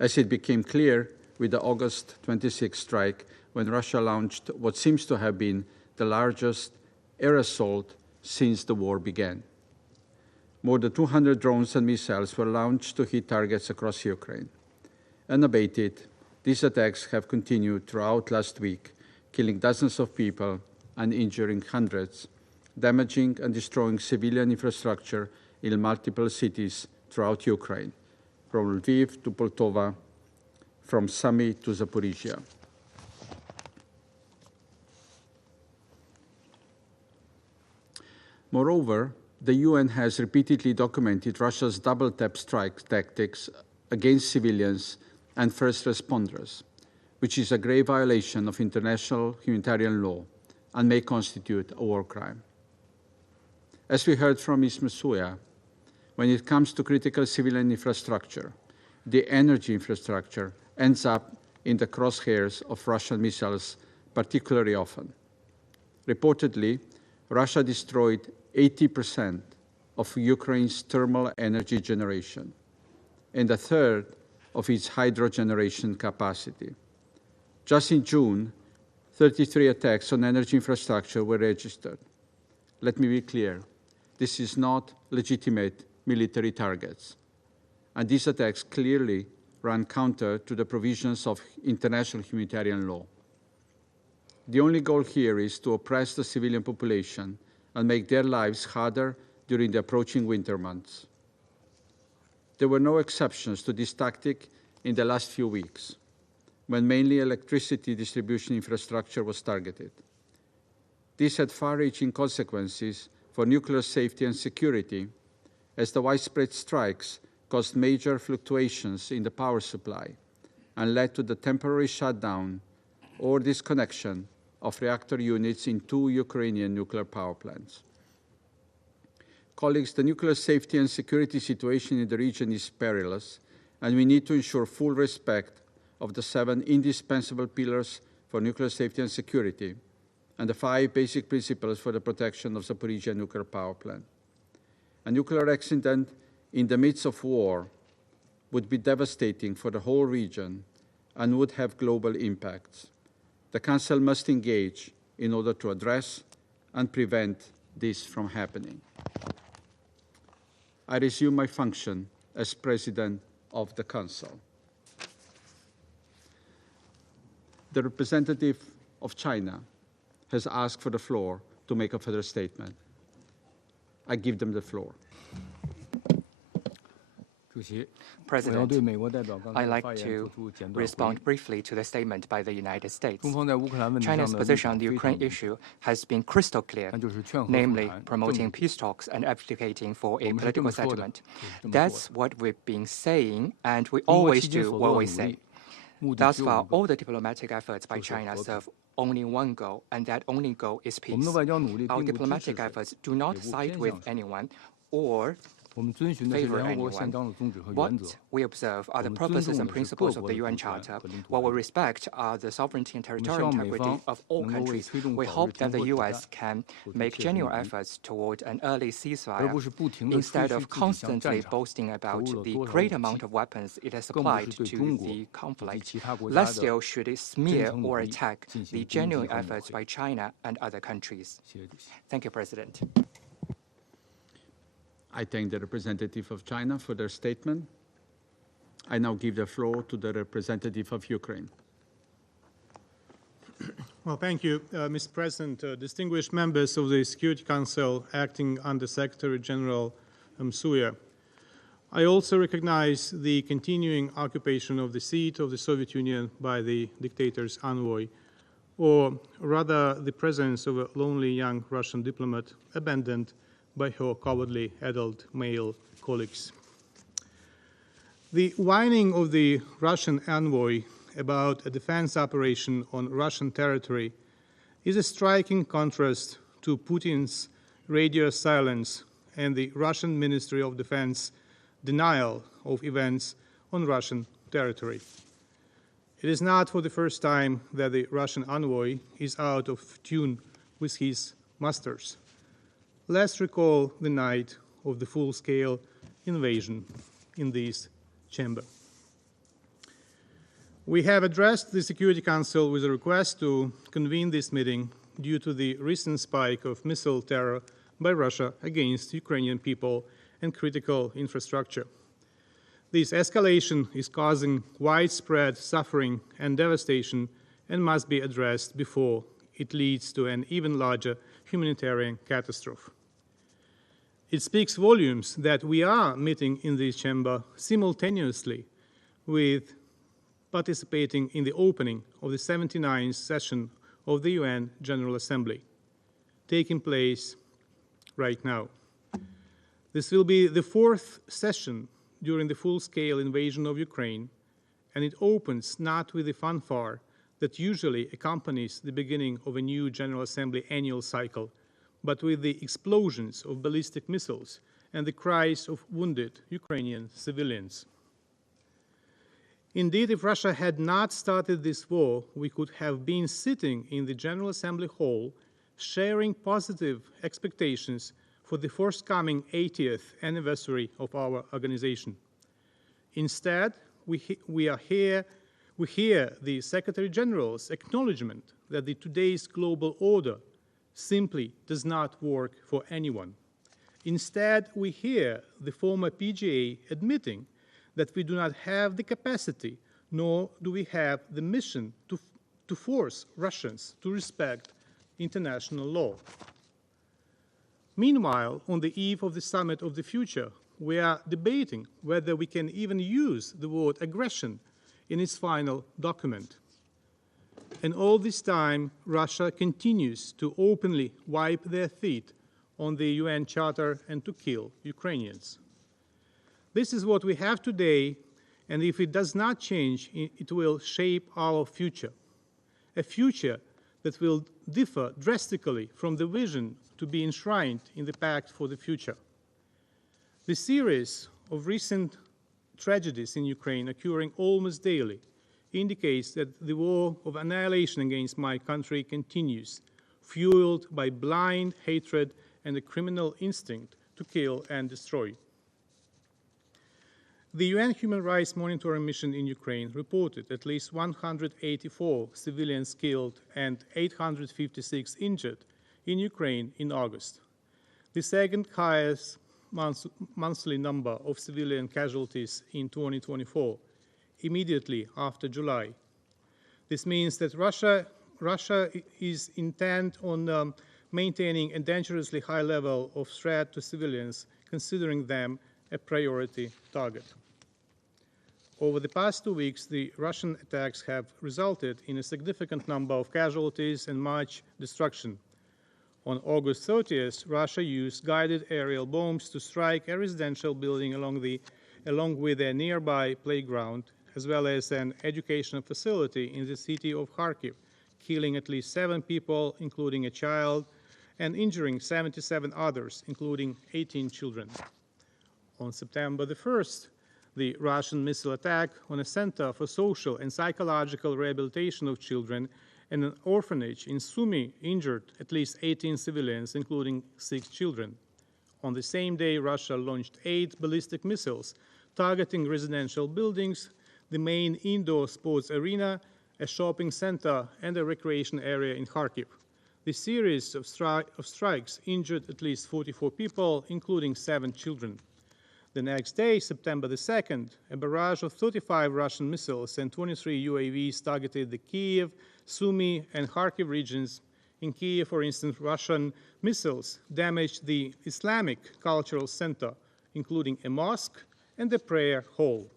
as it became clear with the August 26 strike when Russia launched what seems to have been the largest air assault since the war began. More than 200 drones and missiles were launched to hit targets across Ukraine. Unabated, these attacks have continued throughout last week, killing dozens of people and injuring hundreds, damaging and destroying civilian infrastructure in multiple cities throughout Ukraine, from Lviv to Poltava, from Sumy to Zaporizhia. Moreover, the UN has repeatedly documented Russia's double-tap strike tactics against civilians and first responders, which is a grave violation of international humanitarian law and may constitute a war crime. As we heard from Ms. Masuya, when it comes to critical civilian infrastructure, the energy infrastructure ends up in the crosshairs of Russian missiles particularly often. Reportedly, Russia destroyed 80% of Ukraine's thermal energy generation and a third of its hydro generation capacity. Just in June, 33 attacks on energy infrastructure were registered. Let me be clear, this is not legitimate military targets, and these attacks clearly run counter to the provisions of international humanitarian law. The only goal here is to oppress the civilian population and make their lives harder during the approaching winter months. There were no exceptions to this tactic in the last few weeks, when mainly electricity distribution infrastructure was targeted. This had far-reaching consequences for nuclear safety and security, as the widespread strikes caused major fluctuations in the power supply and led to the temporary shutdown or disconnection of reactor units in 2 Ukrainian nuclear power plants. Colleagues, the nuclear safety and security situation in the region is perilous, and we need to ensure full respect of the 7 indispensable pillars for nuclear safety and security and the 5 basic principles for the protection of Zaporizhia nuclear power plant. A nuclear accident in the midst of war would be devastating for the whole region and would have global impacts. The Council must engage in order to address and prevent this from happening. I resume my function as President of the Council. The representative of China has asked for the floor to make a further statement. I give them the floor. President, I'd like to respond briefly to the statement by the United States. China's position on the Ukraine issue has been crystal clear, namely promoting peace talks and advocating for a political settlement. That's what we've been saying, and we always do what we say. Thus far, all the diplomatic efforts by China serve only one goal, and that only goal is peace. Our diplomatic efforts do not side with anyone or favor anyone. What we observe are the purposes and principles of the UN Charter. What we respect are the sovereignty and territorial integrity of all countries. We hope that the US can make genuine efforts toward an early ceasefire instead of constantly boasting about the great amount of weapons it has supplied to the conflict. Less still should it smear or attack the genuine efforts by China and other countries. Thank you, President. I thank the representative of China for their statement. I now give the floor to the representative of Ukraine. Well, thank you, Mr. President. Distinguished members of the Security Council, acting under Secretary General Msuya. I also recognize the continuing occupation of the seat of the Soviet Union by the dictator's envoy, or rather the presence of a lonely young Russian diplomat abandoned by her cowardly adult male colleagues. The whining of the Russian envoy about a defense operation on Russian territory is a striking contrast to Putin's radio silence and the Russian Ministry of Defense denial of events on Russian territory. It is not for the first time that the Russian envoy is out of tune with his masters. Let's recall the night of the full-scale invasion in this chamber. We have addressed the Security Council with a request to convene this meeting due to the recent spike of missile terror by Russia against Ukrainian people and critical infrastructure. This escalation is causing widespread suffering and devastation and must be addressed before it leads to an even larger humanitarian catastrophe. It speaks volumes that we are meeting in this chamber simultaneously with participating in the opening of the 79th session of the UN General Assembly, taking place right now. This will be the fourth session during the full-scale invasion of Ukraine, and it opens not with the fanfare that usually accompanies the beginning of a new General Assembly annual cycle, but with the explosions of ballistic missiles and the cries of wounded Ukrainian civilians. Indeed, if Russia had not started this war, we could have been sitting in the General Assembly hall, sharing positive expectations for the forthcoming 80th anniversary of our organization. Instead, we hear the Secretary General's acknowledgement that today's global order simply does not work for anyone. Instead, we hear the former PGA admitting that we do not have the capacity, nor do we have the mission to force Russians to respect international law. Meanwhile, on the eve of the Summit of the Future, we are debating whether we can even use the word aggression in its final document. And all this time, Russia continues to openly wipe their feet on the UN Charter and to kill Ukrainians. This is what we have today, and if it does not change, it will shape our future, a future that will differ drastically from the vision to be enshrined in the Pact for the Future. The series of recent tragedies in Ukraine occurring almost daily indicates that the war of annihilation against my country continues, fueled by blind hatred and a criminal instinct to kill and destroy. The UN Human Rights Monitoring Mission in Ukraine reported at least 184 civilians killed and 856 injured in Ukraine in August, the second highest monthly number of civilian casualties in 2024, immediately after July. This means that Russia is intent on maintaining a dangerously high level of threat to civilians, considering them a priority target. Over the past 2 weeks, the Russian attacks have resulted in a significant number of casualties and much destruction. On August 30th, Russia used guided aerial bombs to strike a residential building along with a nearby playground, as well as an educational facility in the city of Kharkiv, killing at least 7 people, including a child, and injuring 77 others, including 18 children. On September the 1st, the Russian missile attack on a center for social and psychological rehabilitation of children and an orphanage in Sumy injured at least 18 civilians, including 6 children. On the same day, Russia launched 8 ballistic missiles targeting residential buildings, the main indoor sports arena, a shopping center, and a recreation area in Kharkiv. The series of strikes injured at least 44 people, including 7 children. The next day, September the 2nd, a barrage of 35 Russian missiles and 23 UAVs targeted the Kyiv, Sumy, and Kharkiv regions. In Kyiv, for instance, Russian missiles damaged the Islamic Cultural Center, including a mosque and a prayer hall.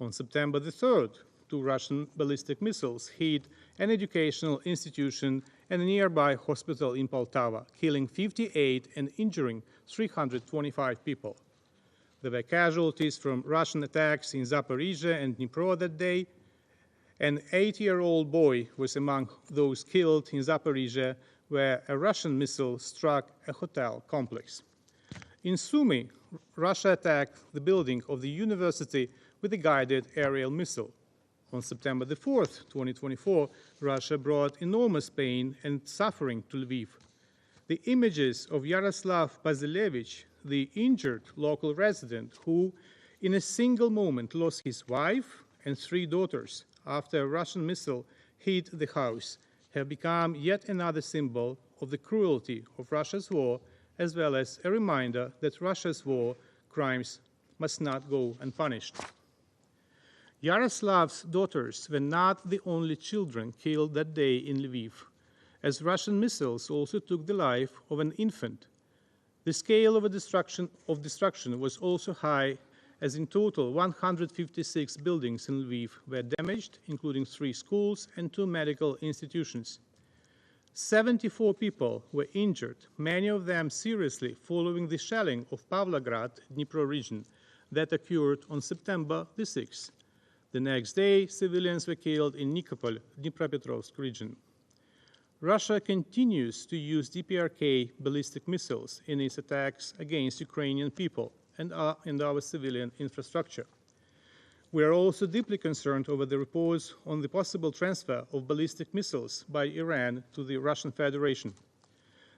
On September the 3rd, 2 Russian ballistic missiles hit an educational institution and a nearby hospital in Poltava, killing 58 and injuring 325 people. There were casualties from Russian attacks in Zaporizhia and Dnipro that day. An 8-year-old boy was among those killed in Zaporizhia, where a Russian missile struck a hotel complex. In Sumy, Russia attacked the building of the university with a guided aerial missile. On September the 4th, 2024, Russia brought enormous pain and suffering to Lviv. The images of Yaroslav Bazilevich, the injured local resident who, in a single moment, lost his wife and 3 daughters after a Russian missile hit the house, have become yet another symbol of the cruelty of Russia's war, as well as a reminder that Russia's war crimes must not go unpunished. Yaroslav's daughters were not the only children killed that day in Lviv, as Russian missiles also took the life of an infant. The scale of destruction was also high, as in total 156 buildings in Lviv were damaged, including 3 schools and 2 medical institutions. 74 people were injured, many of them seriously, following the shelling of Pavlograd, Dnipro region, that occurred on September the 6th. The next day, civilians were killed in Nikopol, Dnipropetrovsk region. Russia continues to use DPRK ballistic missiles in its attacks against Ukrainian people and our civilian infrastructure. We are also deeply concerned over the reports on the possible transfer of ballistic missiles by Iran to the Russian Federation.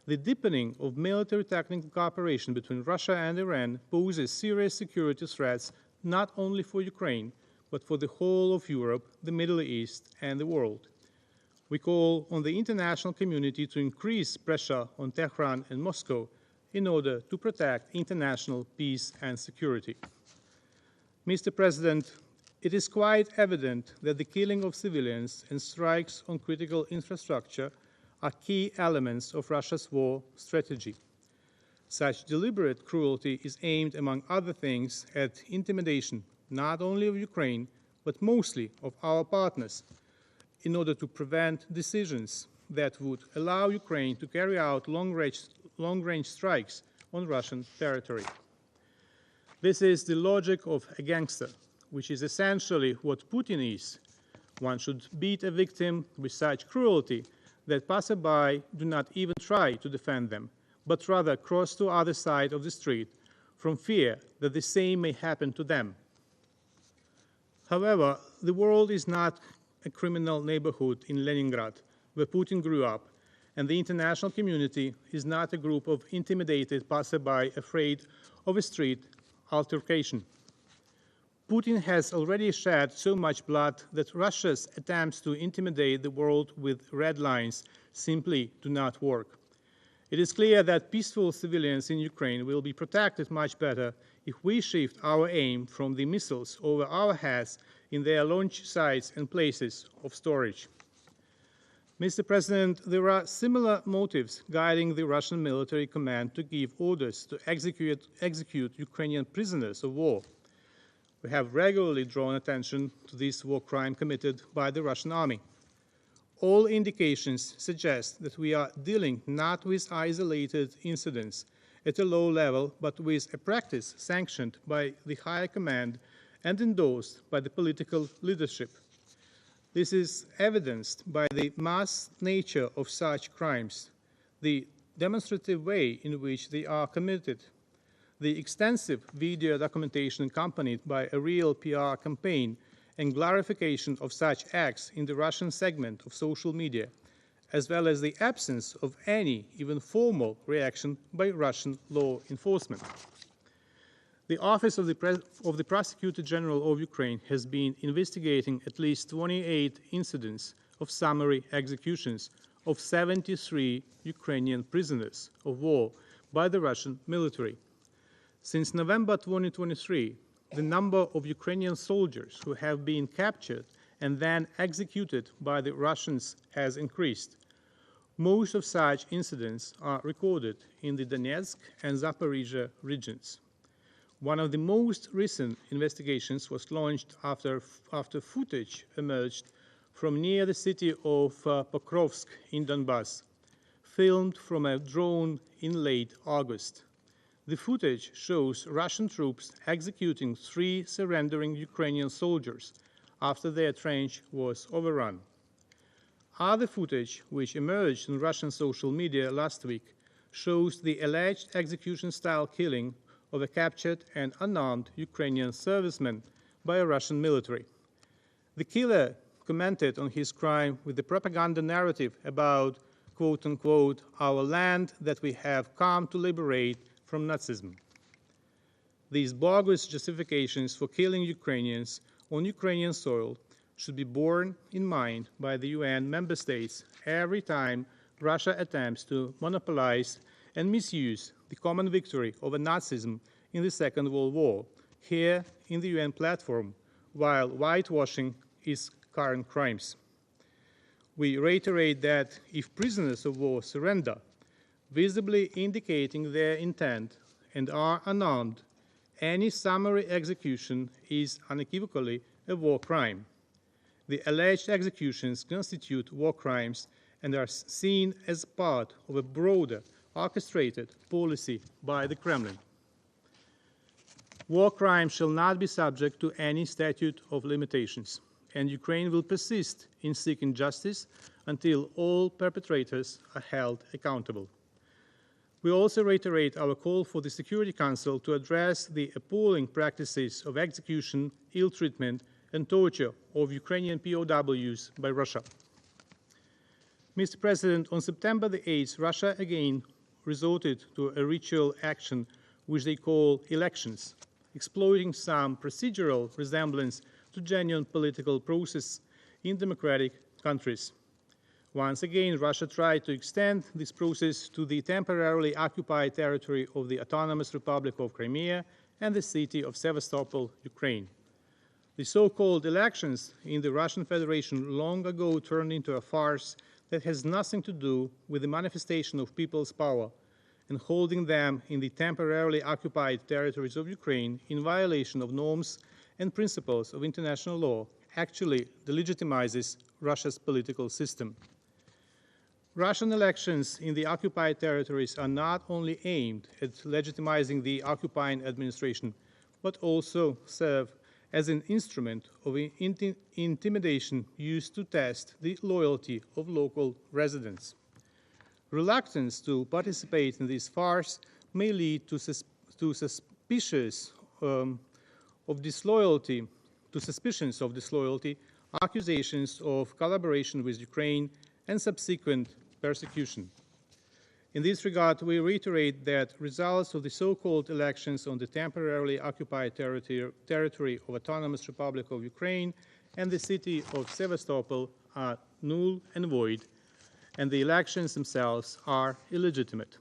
The deepening of military technical cooperation between Russia and Iran poses serious security threats not only for Ukraine, but for the whole of Europe, the Middle East, and the world. We call on the international community to increase pressure on Tehran and Moscow in order to protect international peace and security. Mr. President, it is quite evident that the killing of civilians and strikes on critical infrastructure are key elements of Russia's war strategy. Such deliberate cruelty is aimed, among other things, at intimidation not only of Ukraine, but mostly of our partners, in order to prevent decisions that would allow Ukraine to carry out long-range strikes on Russian territory. This is the logic of a gangster, which is essentially what Putin is. One should beat a victim with such cruelty that passerby do not even try to defend them, but rather cross to the other side of the street from fear that the same may happen to them. However, the world is not a criminal neighborhood in Leningrad, where Putin grew up, and the international community is not a group of intimidated passerby afraid of a street altercation. Putin has already shed so much blood that Russia's attempts to intimidate the world with red lines simply do not work. It is clear that peaceful civilians in Ukraine will be protected much better if we shift our aim from the missiles over our heads in their launch sites and places of storage. Mr. President, there are similar motives guiding the Russian military command to give orders to execute Ukrainian prisoners of war. We have regularly drawn attention to this war crime committed by the Russian army. All indications suggest that we are dealing not with isolated incidents at a low level, but with a practice sanctioned by the higher command and endorsed by the political leadership. This is evidenced by the mass nature of such crimes, the demonstrative way in which they are committed, The extensive video documentation accompanied by a real PR campaign and clarification of such acts in the Russian segment of social media, as well as the absence of any, even formal, reaction by Russian law enforcement. The Office of the Prosecutor General of Ukraine has been investigating at least 28 incidents of summary executions of 73 Ukrainian prisoners of war by the Russian military. Since November 2023, the number of Ukrainian soldiers who have been captured and then executed by the Russians has increased. Most of such incidents are recorded in the Donetsk and Zaporizhia regions. One of the most recent investigations was launched after footage emerged from near the city of Pokrovsk in Donbass, filmed from a drone in late August. The footage shows Russian troops executing 3 surrendering Ukrainian soldiers after their trench was overrun. Other footage, which emerged on Russian social media last week, shows the alleged execution-style killing of a captured and unarmed Ukrainian serviceman by a Russian military. The killer commented on his crime with the propaganda narrative about, quote-unquote, our land that we have come to liberate from Nazism. These bogus justifications for killing Ukrainians on Ukrainian soil should be borne in mind by the UN member states every time Russia attempts to monopolize and misuse the common victory over Nazism in the Second World War, here in the UN platform, while whitewashing its current crimes. We reiterate that if prisoners of war surrender, visibly indicating their intent, and are unarmed, any summary execution is unequivocally a war crime. The alleged executions constitute war crimes and are seen as part of a broader, orchestrated policy by the Kremlin. War crimes shall not be subject to any statute of limitations, and Ukraine will persist in seeking justice until all perpetrators are held accountable. We also reiterate our call for the Security Council to address the appalling practices of execution, ill treatment, and torture of Ukrainian POWs by Russia. Mr. President, on September the 8th, Russia again resorted to a ritual action which they call elections, exploiting some procedural resemblance to genuine political process in democratic countries. Once again, Russia tried to extend this process to the temporarily occupied territory of the Autonomous Republic of Crimea and the city of Sevastopol, Ukraine. The so-called elections in the Russian Federation long ago turned into a farce that has nothing to do with the manifestation of people's power and holding them in the temporarily occupied territories of Ukraine in violation of norms and principles of international law actually delegitimizes Russia's political system. Russian elections in the occupied territories are not only aimed at legitimizing the occupying administration, but also serve as an instrument of intimidation used to test the loyalty of local residents. Reluctance to participate in this farce may lead to suspicions of disloyalty, accusations of collaboration with Ukraine, and subsequent persecution. In this regard, we reiterate that results of the so-called elections on the temporarily occupied territory of Autonomous Republic of Ukraine and the city of Sevastopol are null and void, and the elections themselves are illegitimate.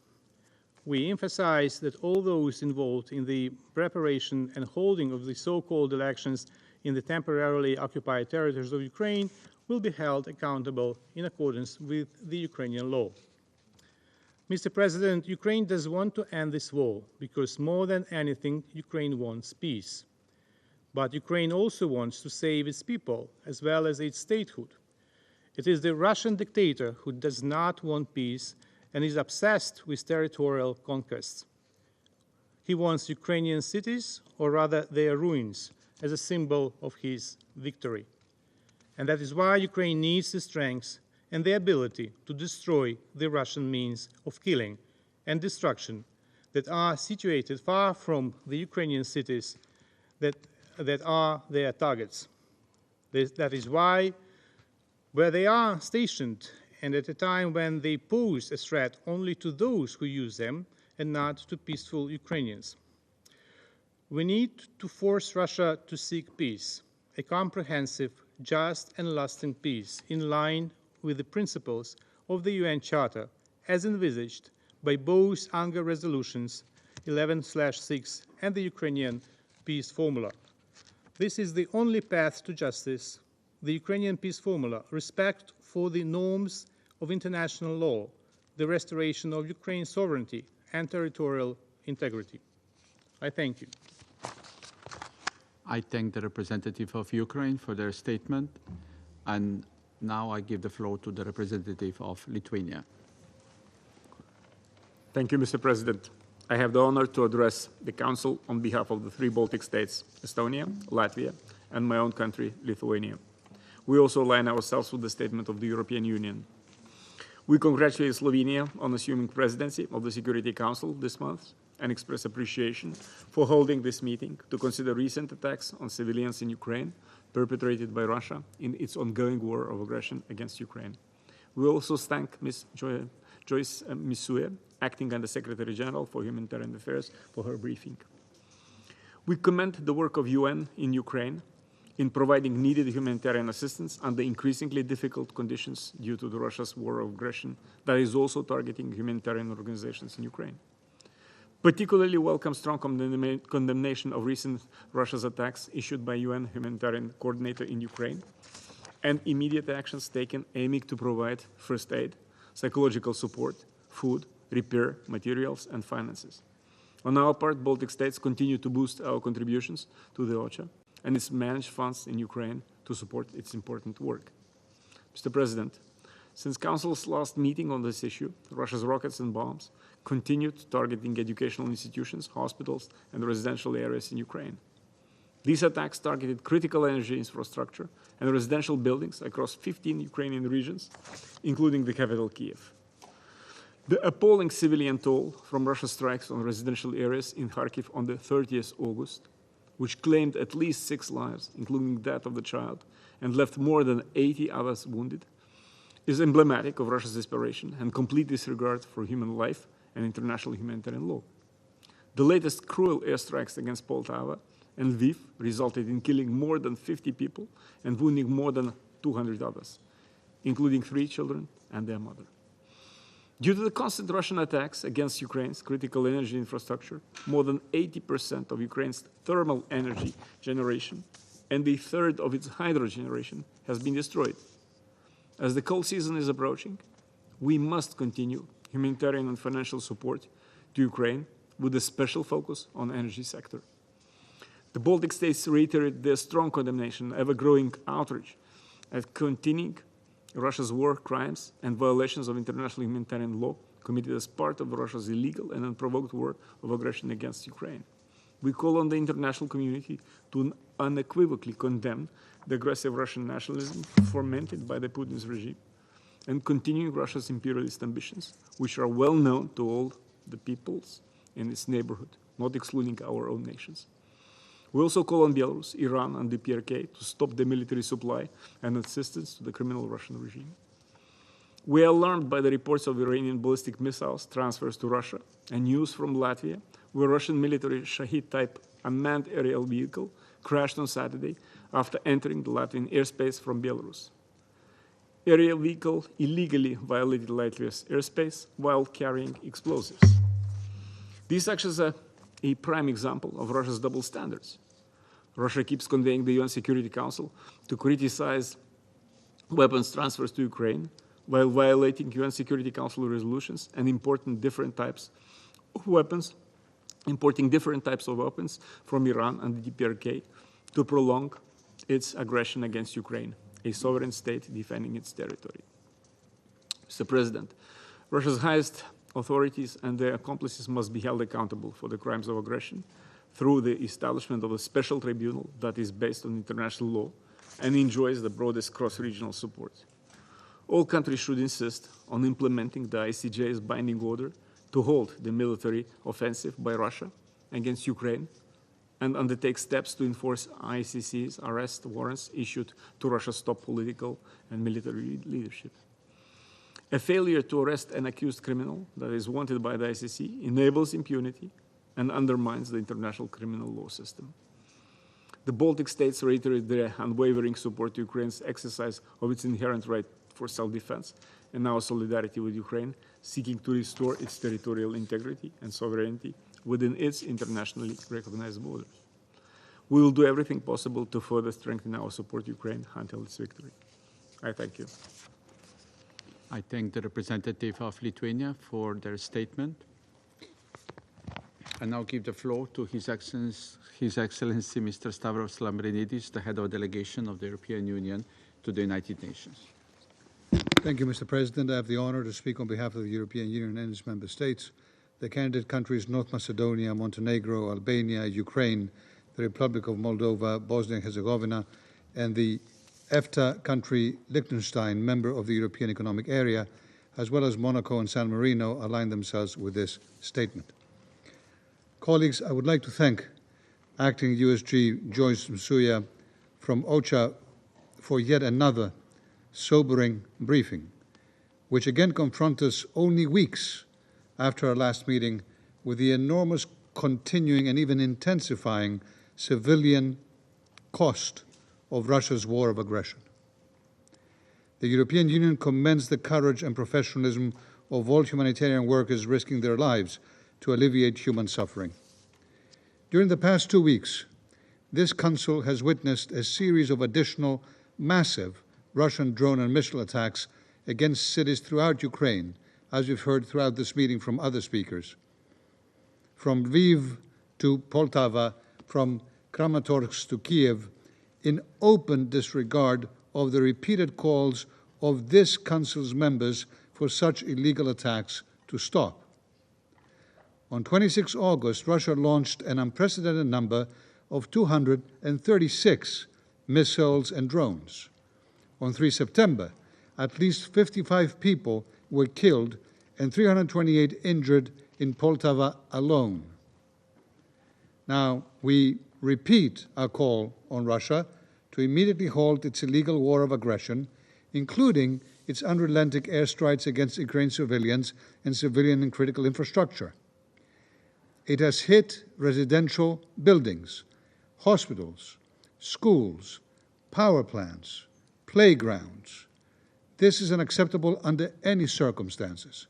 We emphasize that all those involved in the preparation and holding of the so-called elections in the temporarily occupied territories of Ukraine will be held accountable in accordance with the Ukrainian law. Mr. President, Ukraine does want to end this war because more than anything, Ukraine wants peace. But Ukraine also wants to save its people as well as its statehood. It is the Russian dictator who does not want peace and is obsessed with territorial conquests. He wants Ukrainian cities, or rather their ruins, as a symbol of his victory. And that is why Ukraine needs the strength and the ability to destroy the Russian means of killing and destruction that are situated far from the Ukrainian cities that are their targets. That is why, where they are stationed, and at a time when they pose a threat only to those who use them and not to peaceful Ukrainians. We need to force Russia to seek peace, a comprehensive, just and lasting peace in line with the principles of the UN Charter as envisaged by both UNGA resolutions 11/6 and the Ukrainian peace formula. This is the only path to justice, the Ukrainian peace formula, respect for the norms of international law, the restoration of Ukraine's sovereignty and territorial integrity. I thank you. I thank the representative of Ukraine for their statement, and now I give the floor to the representative of Lithuania. Thank you, Mr. President. I have the honor to address the Council on behalf of the 3 Baltic states, Estonia, Latvia, and my own country, Lithuania. We also align ourselves with the statement of the European Union. We congratulate Slovenia on assuming presidency of the Security Council this month and express appreciation for holding this meeting to consider recent attacks on civilians in Ukraine perpetrated by Russia in its ongoing war of aggression against Ukraine. We also thank Ms. Joyce Misuya, Acting Under Secretary General for Humanitarian Affairs, for her briefing. We commend the work of UN in Ukraine in providing needed humanitarian assistance under increasingly difficult conditions due to the Russia's war of aggression that is also targeting humanitarian organizations in Ukraine. Particularly welcome strong condemnation of recent Russia's attacks issued by UN humanitarian coordinator in Ukraine and immediate actions taken aiming to provide first aid, psychological support, food, repair, materials, and finances. On our part, Baltic states continue to boost our contributions to the OCHA and its managed funds in Ukraine to support its important work. Mr. President, since Council's last meeting on this issue, Russia's rockets and bombs continued targeting educational institutions, hospitals, and residential areas in Ukraine. These attacks targeted critical energy infrastructure and residential buildings across 15 Ukrainian regions, including the capital, Kyiv. The appalling civilian toll from Russia's strikes on residential areas in Kharkiv on the 30th August, which claimed at least 6 lives, including that of the child, and left more than 80 others wounded, is emblematic of Russia's desperation and complete disregard for human life and international humanitarian law. The latest cruel airstrikes against Poltava and Lviv resulted in killing more than 50 people and wounding more than 200 others, including 3 children and their mother. Due to the constant Russian attacks against Ukraine's critical energy infrastructure, more than 80% of Ukraine's thermal energy generation and a third of its hydro generation has been destroyed. As the cold season is approaching, we must continue humanitarian and financial support to Ukraine with a special focus on the energy sector. The Baltic states reiterate their strong condemnation, ever-growing outrage at continuing Russia's war crimes and violations of international humanitarian law committed as part of Russia's illegal and unprovoked war of aggression against Ukraine. We call on the international community to unequivocally condemn the aggressive Russian nationalism fomented by the Putin's regime and continuing Russia's imperialist ambitions, which are well known to all the peoples in its neighborhood, not excluding our own nations. We also call on Belarus, Iran, and the PRK to stop the military supply and assistance to the criminal Russian regime. We are alarmed by the reports of Iranian ballistic missiles transfers to Russia and news from Latvia, where Russian military Shahid-type unmanned aerial vehicle crashed on Saturday after entering the Latvian airspace from Belarus. Aerial vehicle illegally violated Latvia's airspace while carrying explosives. These actions are a prime example of Russia's double standards. Russia keeps conveying the UN Security Council to criticize weapons transfers to Ukraine while violating UN Security Council resolutions and importing different types of weapons from Iran and the DPRK to prolong its aggression against Ukraine, a sovereign state defending its territory. Mr. President, Russia's highest authorities and their accomplices must be held accountable for the crimes of aggression through the establishment of a special tribunal that is based on international law and enjoys the broadest cross-regional support. All countries should insist on implementing the ICJ's binding order to halt the military offensive by Russia against Ukraine and undertake steps to enforce ICC's arrest warrants issued to Russia's top political and military leadership. A failure to arrest an accused criminal that is wanted by the ICC enables impunity and undermines the international criminal law system. The Baltic states reiterate their unwavering support to Ukraine's exercise of its inherent right for self-defense and our solidarity with Ukraine, seeking to restore its territorial integrity and sovereignty within its internationally recognized borders. We will do everything possible to further strengthen our support to Ukraine until its victory. I thank you. I thank the representative of Lithuania for their statement. I now give the floor to His Excellency Mr. Stavros Lambrinidis, the head of delegation of the European Union to the United Nations. Thank you, Mr. President. I have the honor to speak on behalf of the European Union and its member states, the candidate countries North Macedonia, Montenegro, Albania, Ukraine, the Republic of Moldova, Bosnia and Herzegovina, and the EFTA country Liechtenstein, member of the European Economic Area, as well as Monaco and San Marino, align themselves with this statement. Colleagues, I would like to thank Acting USG Joyce Msuya from OCHA for yet another sobering briefing, which again confronts us only weeks after our last meeting with the enormous continuing and even intensifying civilian cost of Russia's war of aggression. The European Union commends the courage and professionalism of all humanitarian workers risking their lives to alleviate human suffering. During the past 2 weeks, this Council has witnessed a series of additional massive Russian drone and missile attacks against cities throughout Ukraine, as we've heard throughout this meeting from other speakers. From Lviv to Poltava, from Kramatorsk to Kyiv, in open disregard of the repeated calls of this Council's members for such illegal attacks to stop. On 26 August, Russia launched an unprecedented number of 236 missiles and drones. On 3 September, at least 55 people were killed and 328 injured in Poltava alone. Now, we repeat our call on Russia to immediately halt its illegal war of aggression, including its unrelenting airstrikes against Ukrainian civilians and civilian and critical infrastructure. It has hit residential buildings, hospitals, schools, power plants, playgrounds. This is unacceptable under any circumstances.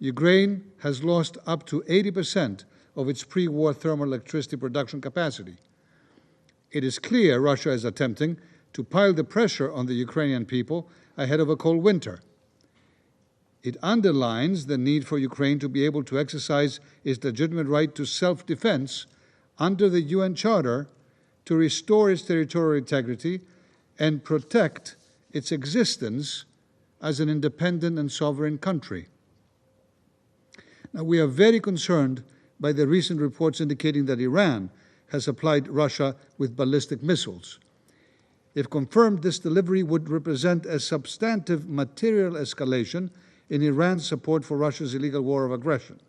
Ukraine has lost up to 80% of its pre-war thermal electricity production capacity. It is clear Russia is attempting to pile the pressure on the Ukrainian people ahead of a cold winter. It underlines the need for Ukraine to be able to exercise its legitimate right to self-defense under the UN Charter to restore its territorial integrity and protect its existence as an independent and sovereign country. Now, we are very concerned by the recent reports indicating that Iran has supplied Russia with ballistic missiles. If confirmed, this delivery would represent a substantive material escalation in Iran's support for Russia's illegal war of aggression.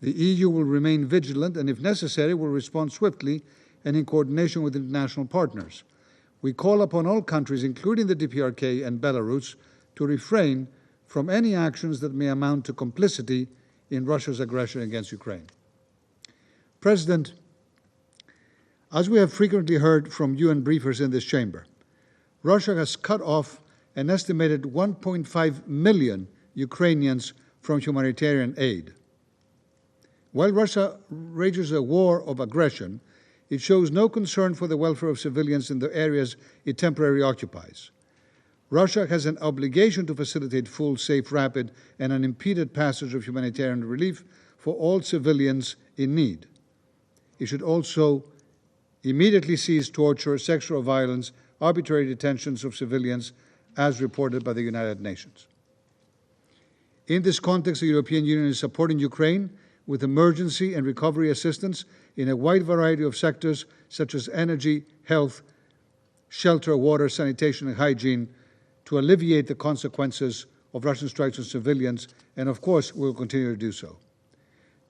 The EU will remain vigilant and, if necessary, will respond swiftly and in coordination with international partners. We call upon all countries, including the DPRK and Belarus, to refrain from any actions that may amount to complicity in Russia's aggression against Ukraine. President, as we have frequently heard from UN briefers in this chamber, Russia has cut off an estimated 1.5 million Ukrainians from humanitarian aid. While Russia wages a war of aggression, it shows no concern for the welfare of civilians in the areas it temporarily occupies. Russia has an obligation to facilitate full, safe, rapid, and unimpeded passage of humanitarian relief for all civilians in need. It should also immediately cease torture, sexual violence, arbitrary detentions of civilians, as reported by the United Nations. In this context, the European Union is supporting Ukraine with emergency and recovery assistance in a wide variety of sectors such as energy, health, shelter, water, sanitation, and hygiene to alleviate the consequences of Russian strikes on civilians, and of course, we will continue to do so.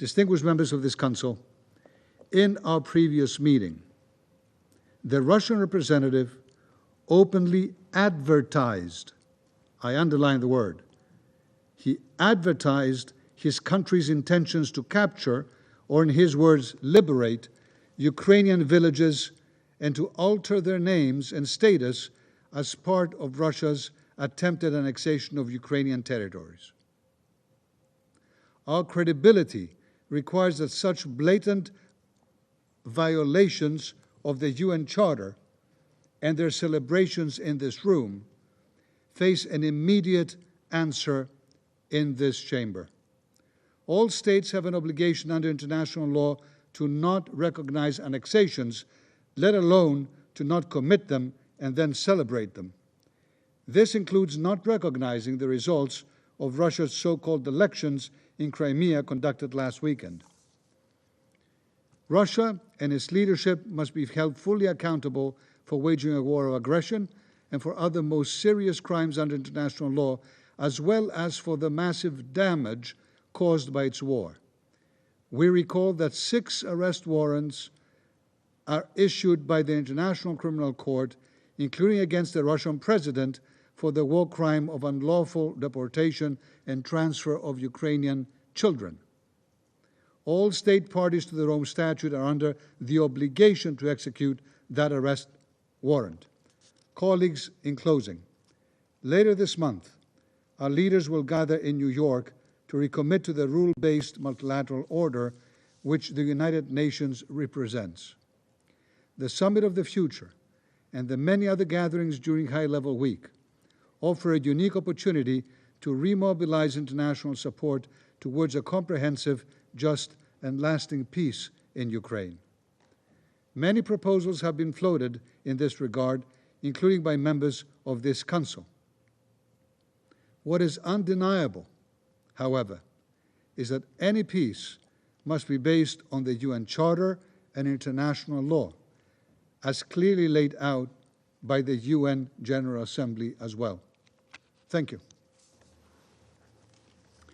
Distinguished members of this Council, in our previous meeting, the Russian representative openly advertised, I underline the word, he advertised his country's intentions to capture, or in his words, liberate, Ukrainian villages and to alter their names and status as part of Russia's attempted annexation of Ukrainian territories. Our credibility requires that such blatant violations of the UN Charter and their celebrations in this room face an immediate answer in this chamber. All states have an obligation under international law to not recognize annexations, let alone to not commit them and then celebrate them. This includes not recognizing the results of Russia's so-called elections in Crimea conducted last weekend. Russia and its leadership must be held fully accountable for waging a war of aggression and for other most serious crimes under international law, as well as for the massive damage caused by its war. We recall that 6 arrest warrants are issued by the International Criminal Court, including against the Russian president, for the war crime of unlawful deportation and transfer of Ukrainian children. All state parties to the Rome Statute are under the obligation to execute that arrest warrant. Colleagues, in closing, later this month, our leaders will gather in New York to recommit to the rule-based multilateral order which the United Nations represents. The Summit of the Future and the many other gatherings during High-Level Week offer a unique opportunity to remobilize international support towards a comprehensive, just, and lasting peace in Ukraine. Many proposals have been floated in this regard, including by members of this Council. What is undeniable, however, is that any peace must be based on the UN Charter and international law, as clearly laid out by the UN General Assembly as well. Thank you.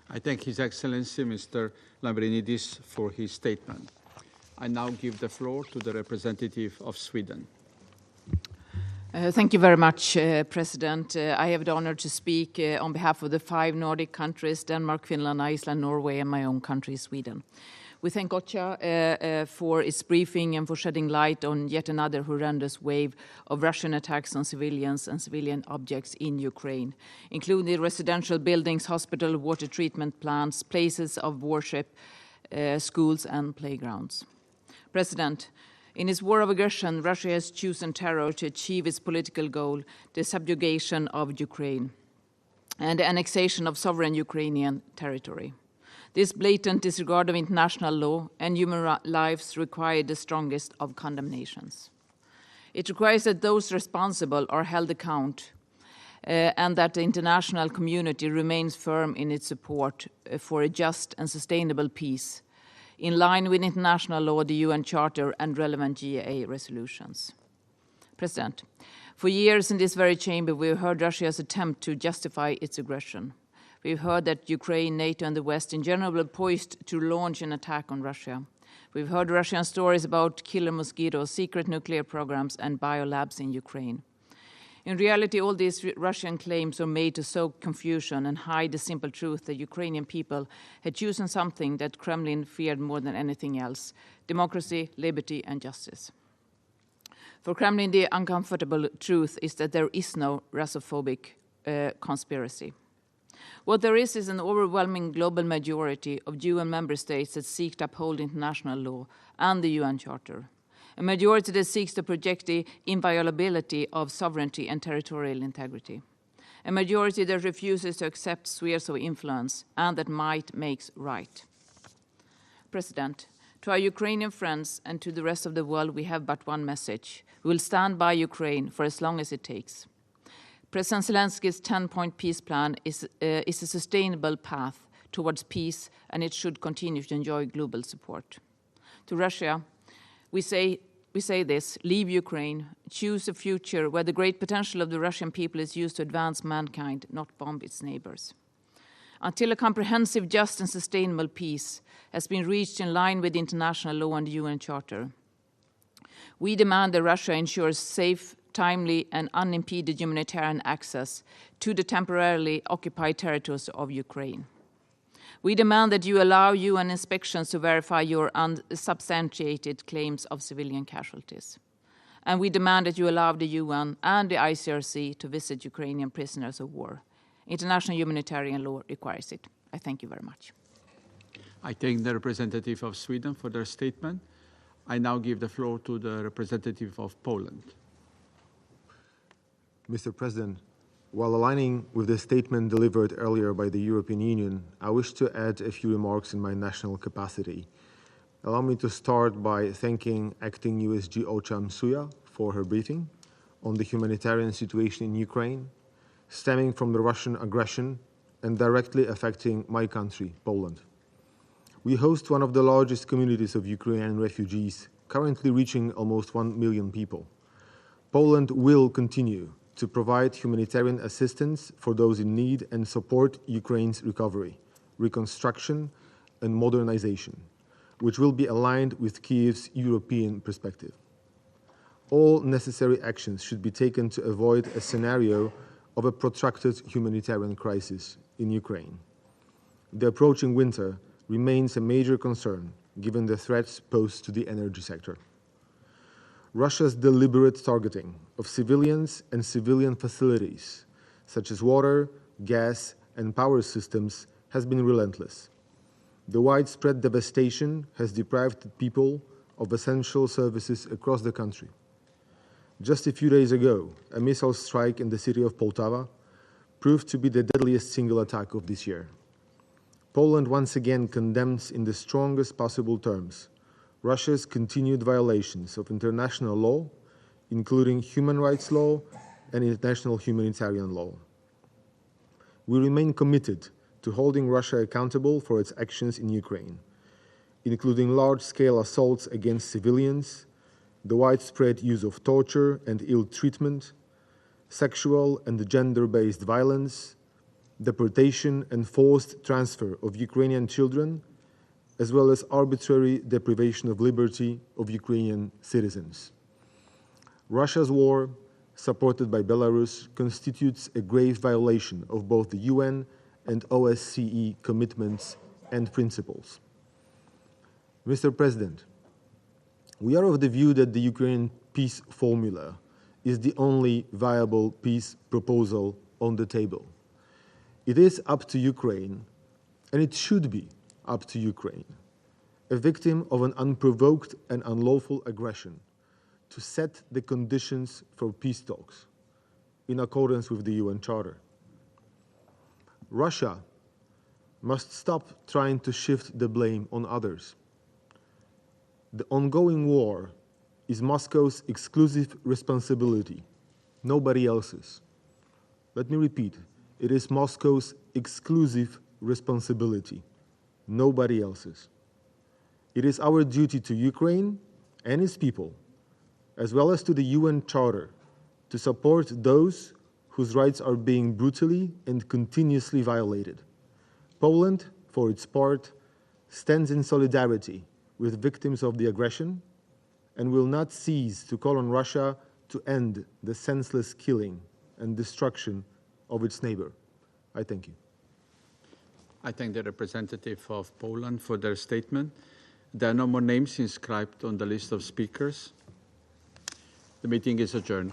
I thank His Excellency Mr. Lambrinidis for his statement. I now give the floor to the representative of Sweden. Thank you very much, President. I have the honor to speak on behalf of the 5 Nordic countries, Denmark, Finland, Iceland, Norway, and my own country, Sweden. We thank OCHA for its briefing and for shedding light on yet another horrendous wave of Russian attacks on civilians and civilian objects in Ukraine, including residential buildings, hospital, water treatment plants, places of worship, schools, and playgrounds. President, in its war of aggression, Russia has chosen terror to achieve its political goal, the subjugation of Ukraine and the annexation of sovereign Ukrainian territory. This blatant disregard of international law and human lives require the strongest of condemnations. It requires that those responsible are held account and that the international community remains firm in its support for a just and sustainable peace, in line with international law, the UN Charter, and relevant GAA resolutions. President, for years in this very chamber, we have heard Russia's attempt to justify its aggression. We've heard that Ukraine, NATO, and the West in general were poised to launch an attack on Russia. We've heard Russian stories about killer mosquitoes, secret nuclear programs, and biolabs in Ukraine. In reality, all these Russian claims are made to sow confusion and hide the simple truth that Ukrainian people had chosen something that Kremlin feared more than anything else: democracy, liberty, and justice. For Kremlin, the uncomfortable truth is that there is no Russophobic conspiracy. What there is an overwhelming global majority of UN member states that seek to uphold international law and the UN Charter. A majority that seeks to project the inviolability of sovereignty and territorial integrity. A majority that refuses to accept spheres of influence and that might makes right. President, to our Ukrainian friends and to the rest of the world, we have but one message. We will stand by Ukraine for as long as it takes. President Zelensky's 10-point peace plan is a sustainable path towards peace, and it should continue to enjoy global support. To Russia, we say this: leave Ukraine, choose a future where the great potential of the Russian people is used to advance mankind, not bomb its neighbors. until a comprehensive, just and sustainable peace has been reached in line with international law and the UN Charter. We demand that Russia ensures safe, timely and unimpeded humanitarian access to the temporarily occupied territories of Ukraine. We demand that you allow UN inspections to verify your unsubstantiated claims of civilian casualties. And we demand that you allow the UN and the ICRC to visit Ukrainian prisoners of war. International humanitarian law requires it. I thank you very much. I thank the representative of Sweden for their statement. I now give the floor to the representative of Poland. Mr. President, while aligning with the statement delivered earlier by the European Union, I wish to add a few remarks in my national capacity. Allow me to start by thanking Acting USG Olcha Msuya for her briefing on the humanitarian situation in Ukraine, stemming from the Russian aggression and directly affecting my country, Poland. We host one of the largest communities of Ukrainian refugees, currently reaching almost 1 million people. Poland will continue to provide humanitarian assistance for those in need and support Ukraine's recovery, reconstruction, and modernization, which will be aligned with Kyiv's European perspective. All necessary actions should be taken to avoid a scenario of a protracted humanitarian crisis in Ukraine. The approaching winter remains a major concern given the threats posed to the energy sector. Russia's deliberate targeting of civilians and civilian facilities, such as water, gas, and power systems, has been relentless. The widespread devastation has deprived people of essential services across the country. Just a few days ago, a missile strike in the city of Poltava proved to be the deadliest single attack of this year. Poland once again condemns in the strongest possible terms Russia's continued violations of international law, including human rights law and international humanitarian law. We remain committed to holding Russia accountable for its actions in Ukraine, including large-scale assaults against civilians, the widespread use of torture and ill treatment, sexual and gender-based violence, deportation and forced transfer of Ukrainian children, as well as arbitrary deprivation of liberty of Ukrainian citizens. Russia's war, supported by Belarus, constitutes a grave violation of both the UN and OSCE commitments and principles. Mr. President, we are of the view that the Ukrainian peace formula is the only viable peace proposal on the table. It is up to Ukraine, and it should be up to Ukraine, a victim of an unprovoked and unlawful aggression, to set the conditions for peace talks in accordance with the UN Charter. Russia must stop trying to shift the blame on others. The ongoing war is Moscow's exclusive responsibility, nobody else's. Let me repeat, it is Moscow's exclusive responsibility, nobody else's. It is our duty to Ukraine and its people, as well as to the UN Charter, to support those whose rights are being brutally and continuously violated. Poland, for its part, stands in solidarity with victims of the aggression and will not cease to call on Russia to end the senseless killing and destruction of its neighbor. I thank you. I thank the representative of Poland for their statement. There are no more names inscribed on the list of speakers. The meeting is adjourned.